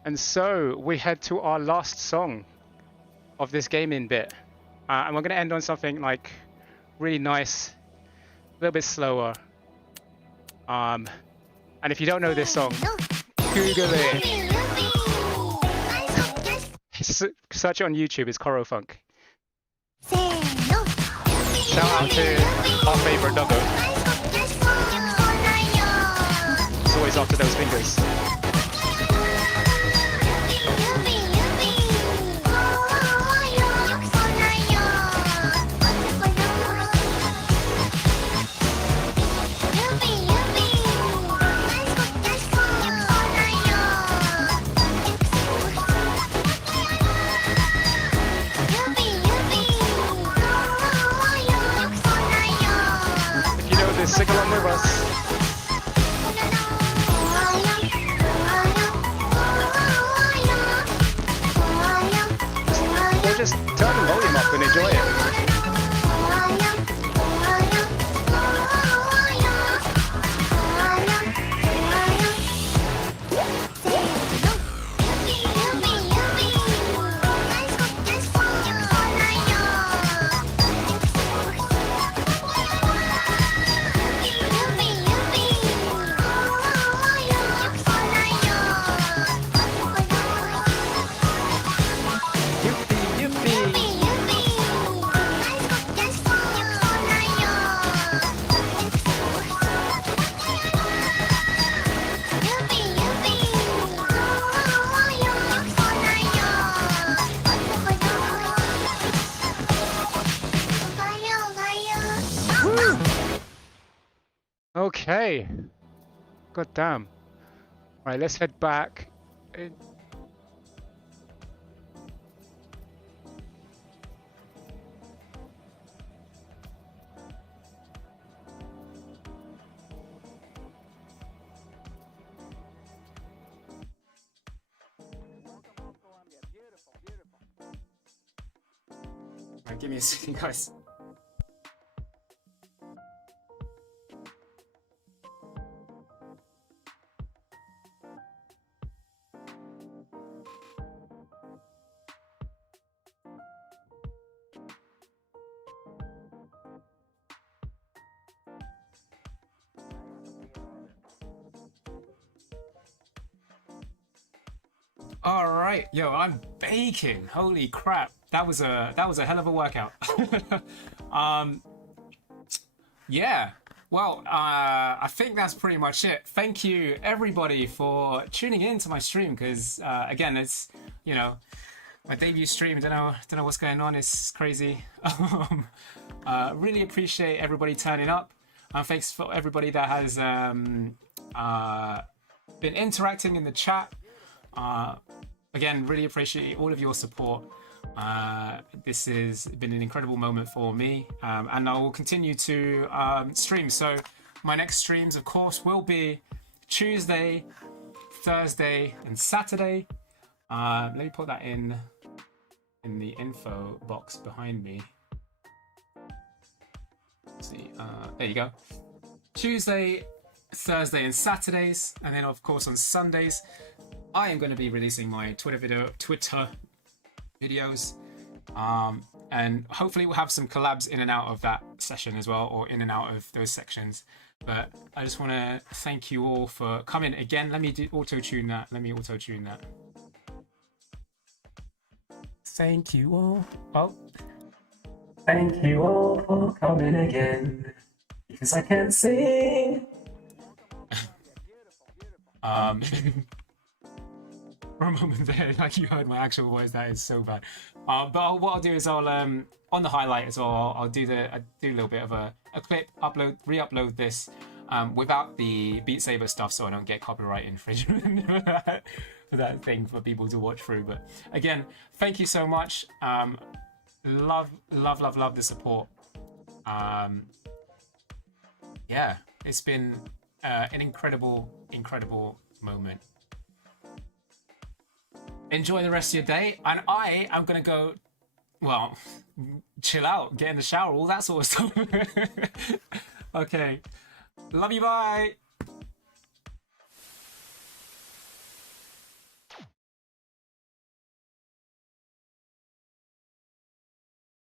And so we head to our last song of this gaming bit. And we're going to end on something like really nice, a little bit slower. And if you don't know this song, Google it. Search it on YouTube, it's Koro Funk. Shout out to our favorite doggo. It's always after those fingers. Everybody sing along with us. Or just turn the volume up and enjoy it. Okay. God damn. Right, let's head back. Right, give me a second, guys. All right, yo, I'm baking. Holy crap, that was a hell of a workout. Yeah. Well, I think that's pretty much it. Thank you everybody for tuning in to my stream because again, it's my debut stream. Don't know what's going on. It's crazy. Really appreciate everybody turning up. Thanks for everybody that has been interacting in the chat. Again, really appreciate all of your support. This has been an incredible moment for me, and I will continue to stream. So my next streams, of course, will be Tuesday, Thursday, and Saturday. Let me put that in the info box behind me. Let's see, there you go. Tuesday, Thursday, and Saturdays, and then of course on Sundays, I am going to be releasing my Twitter videos, and hopefully we'll have some collabs in and out of that session as well, or in and out of those sections. But I just want to thank you all for coming again. Let me auto-tune that. Thank you all. Oh, thank you all for coming again, because I can't sing. For a moment there, like you heard my actual voice, that is so bad. But what I'll do is I'll on the highlight as well, I'll do a little bit of a clip, re-upload this without the Beat Saber stuff, so I don't get copyright infringement for that thing for people to watch through. But again, thank you so much. Love the support. Yeah, it's been an incredible moment. Enjoy the rest of your day, and I am gonna go, well, chill out, get in the shower, all that sort of stuff. Okay, love you, bye.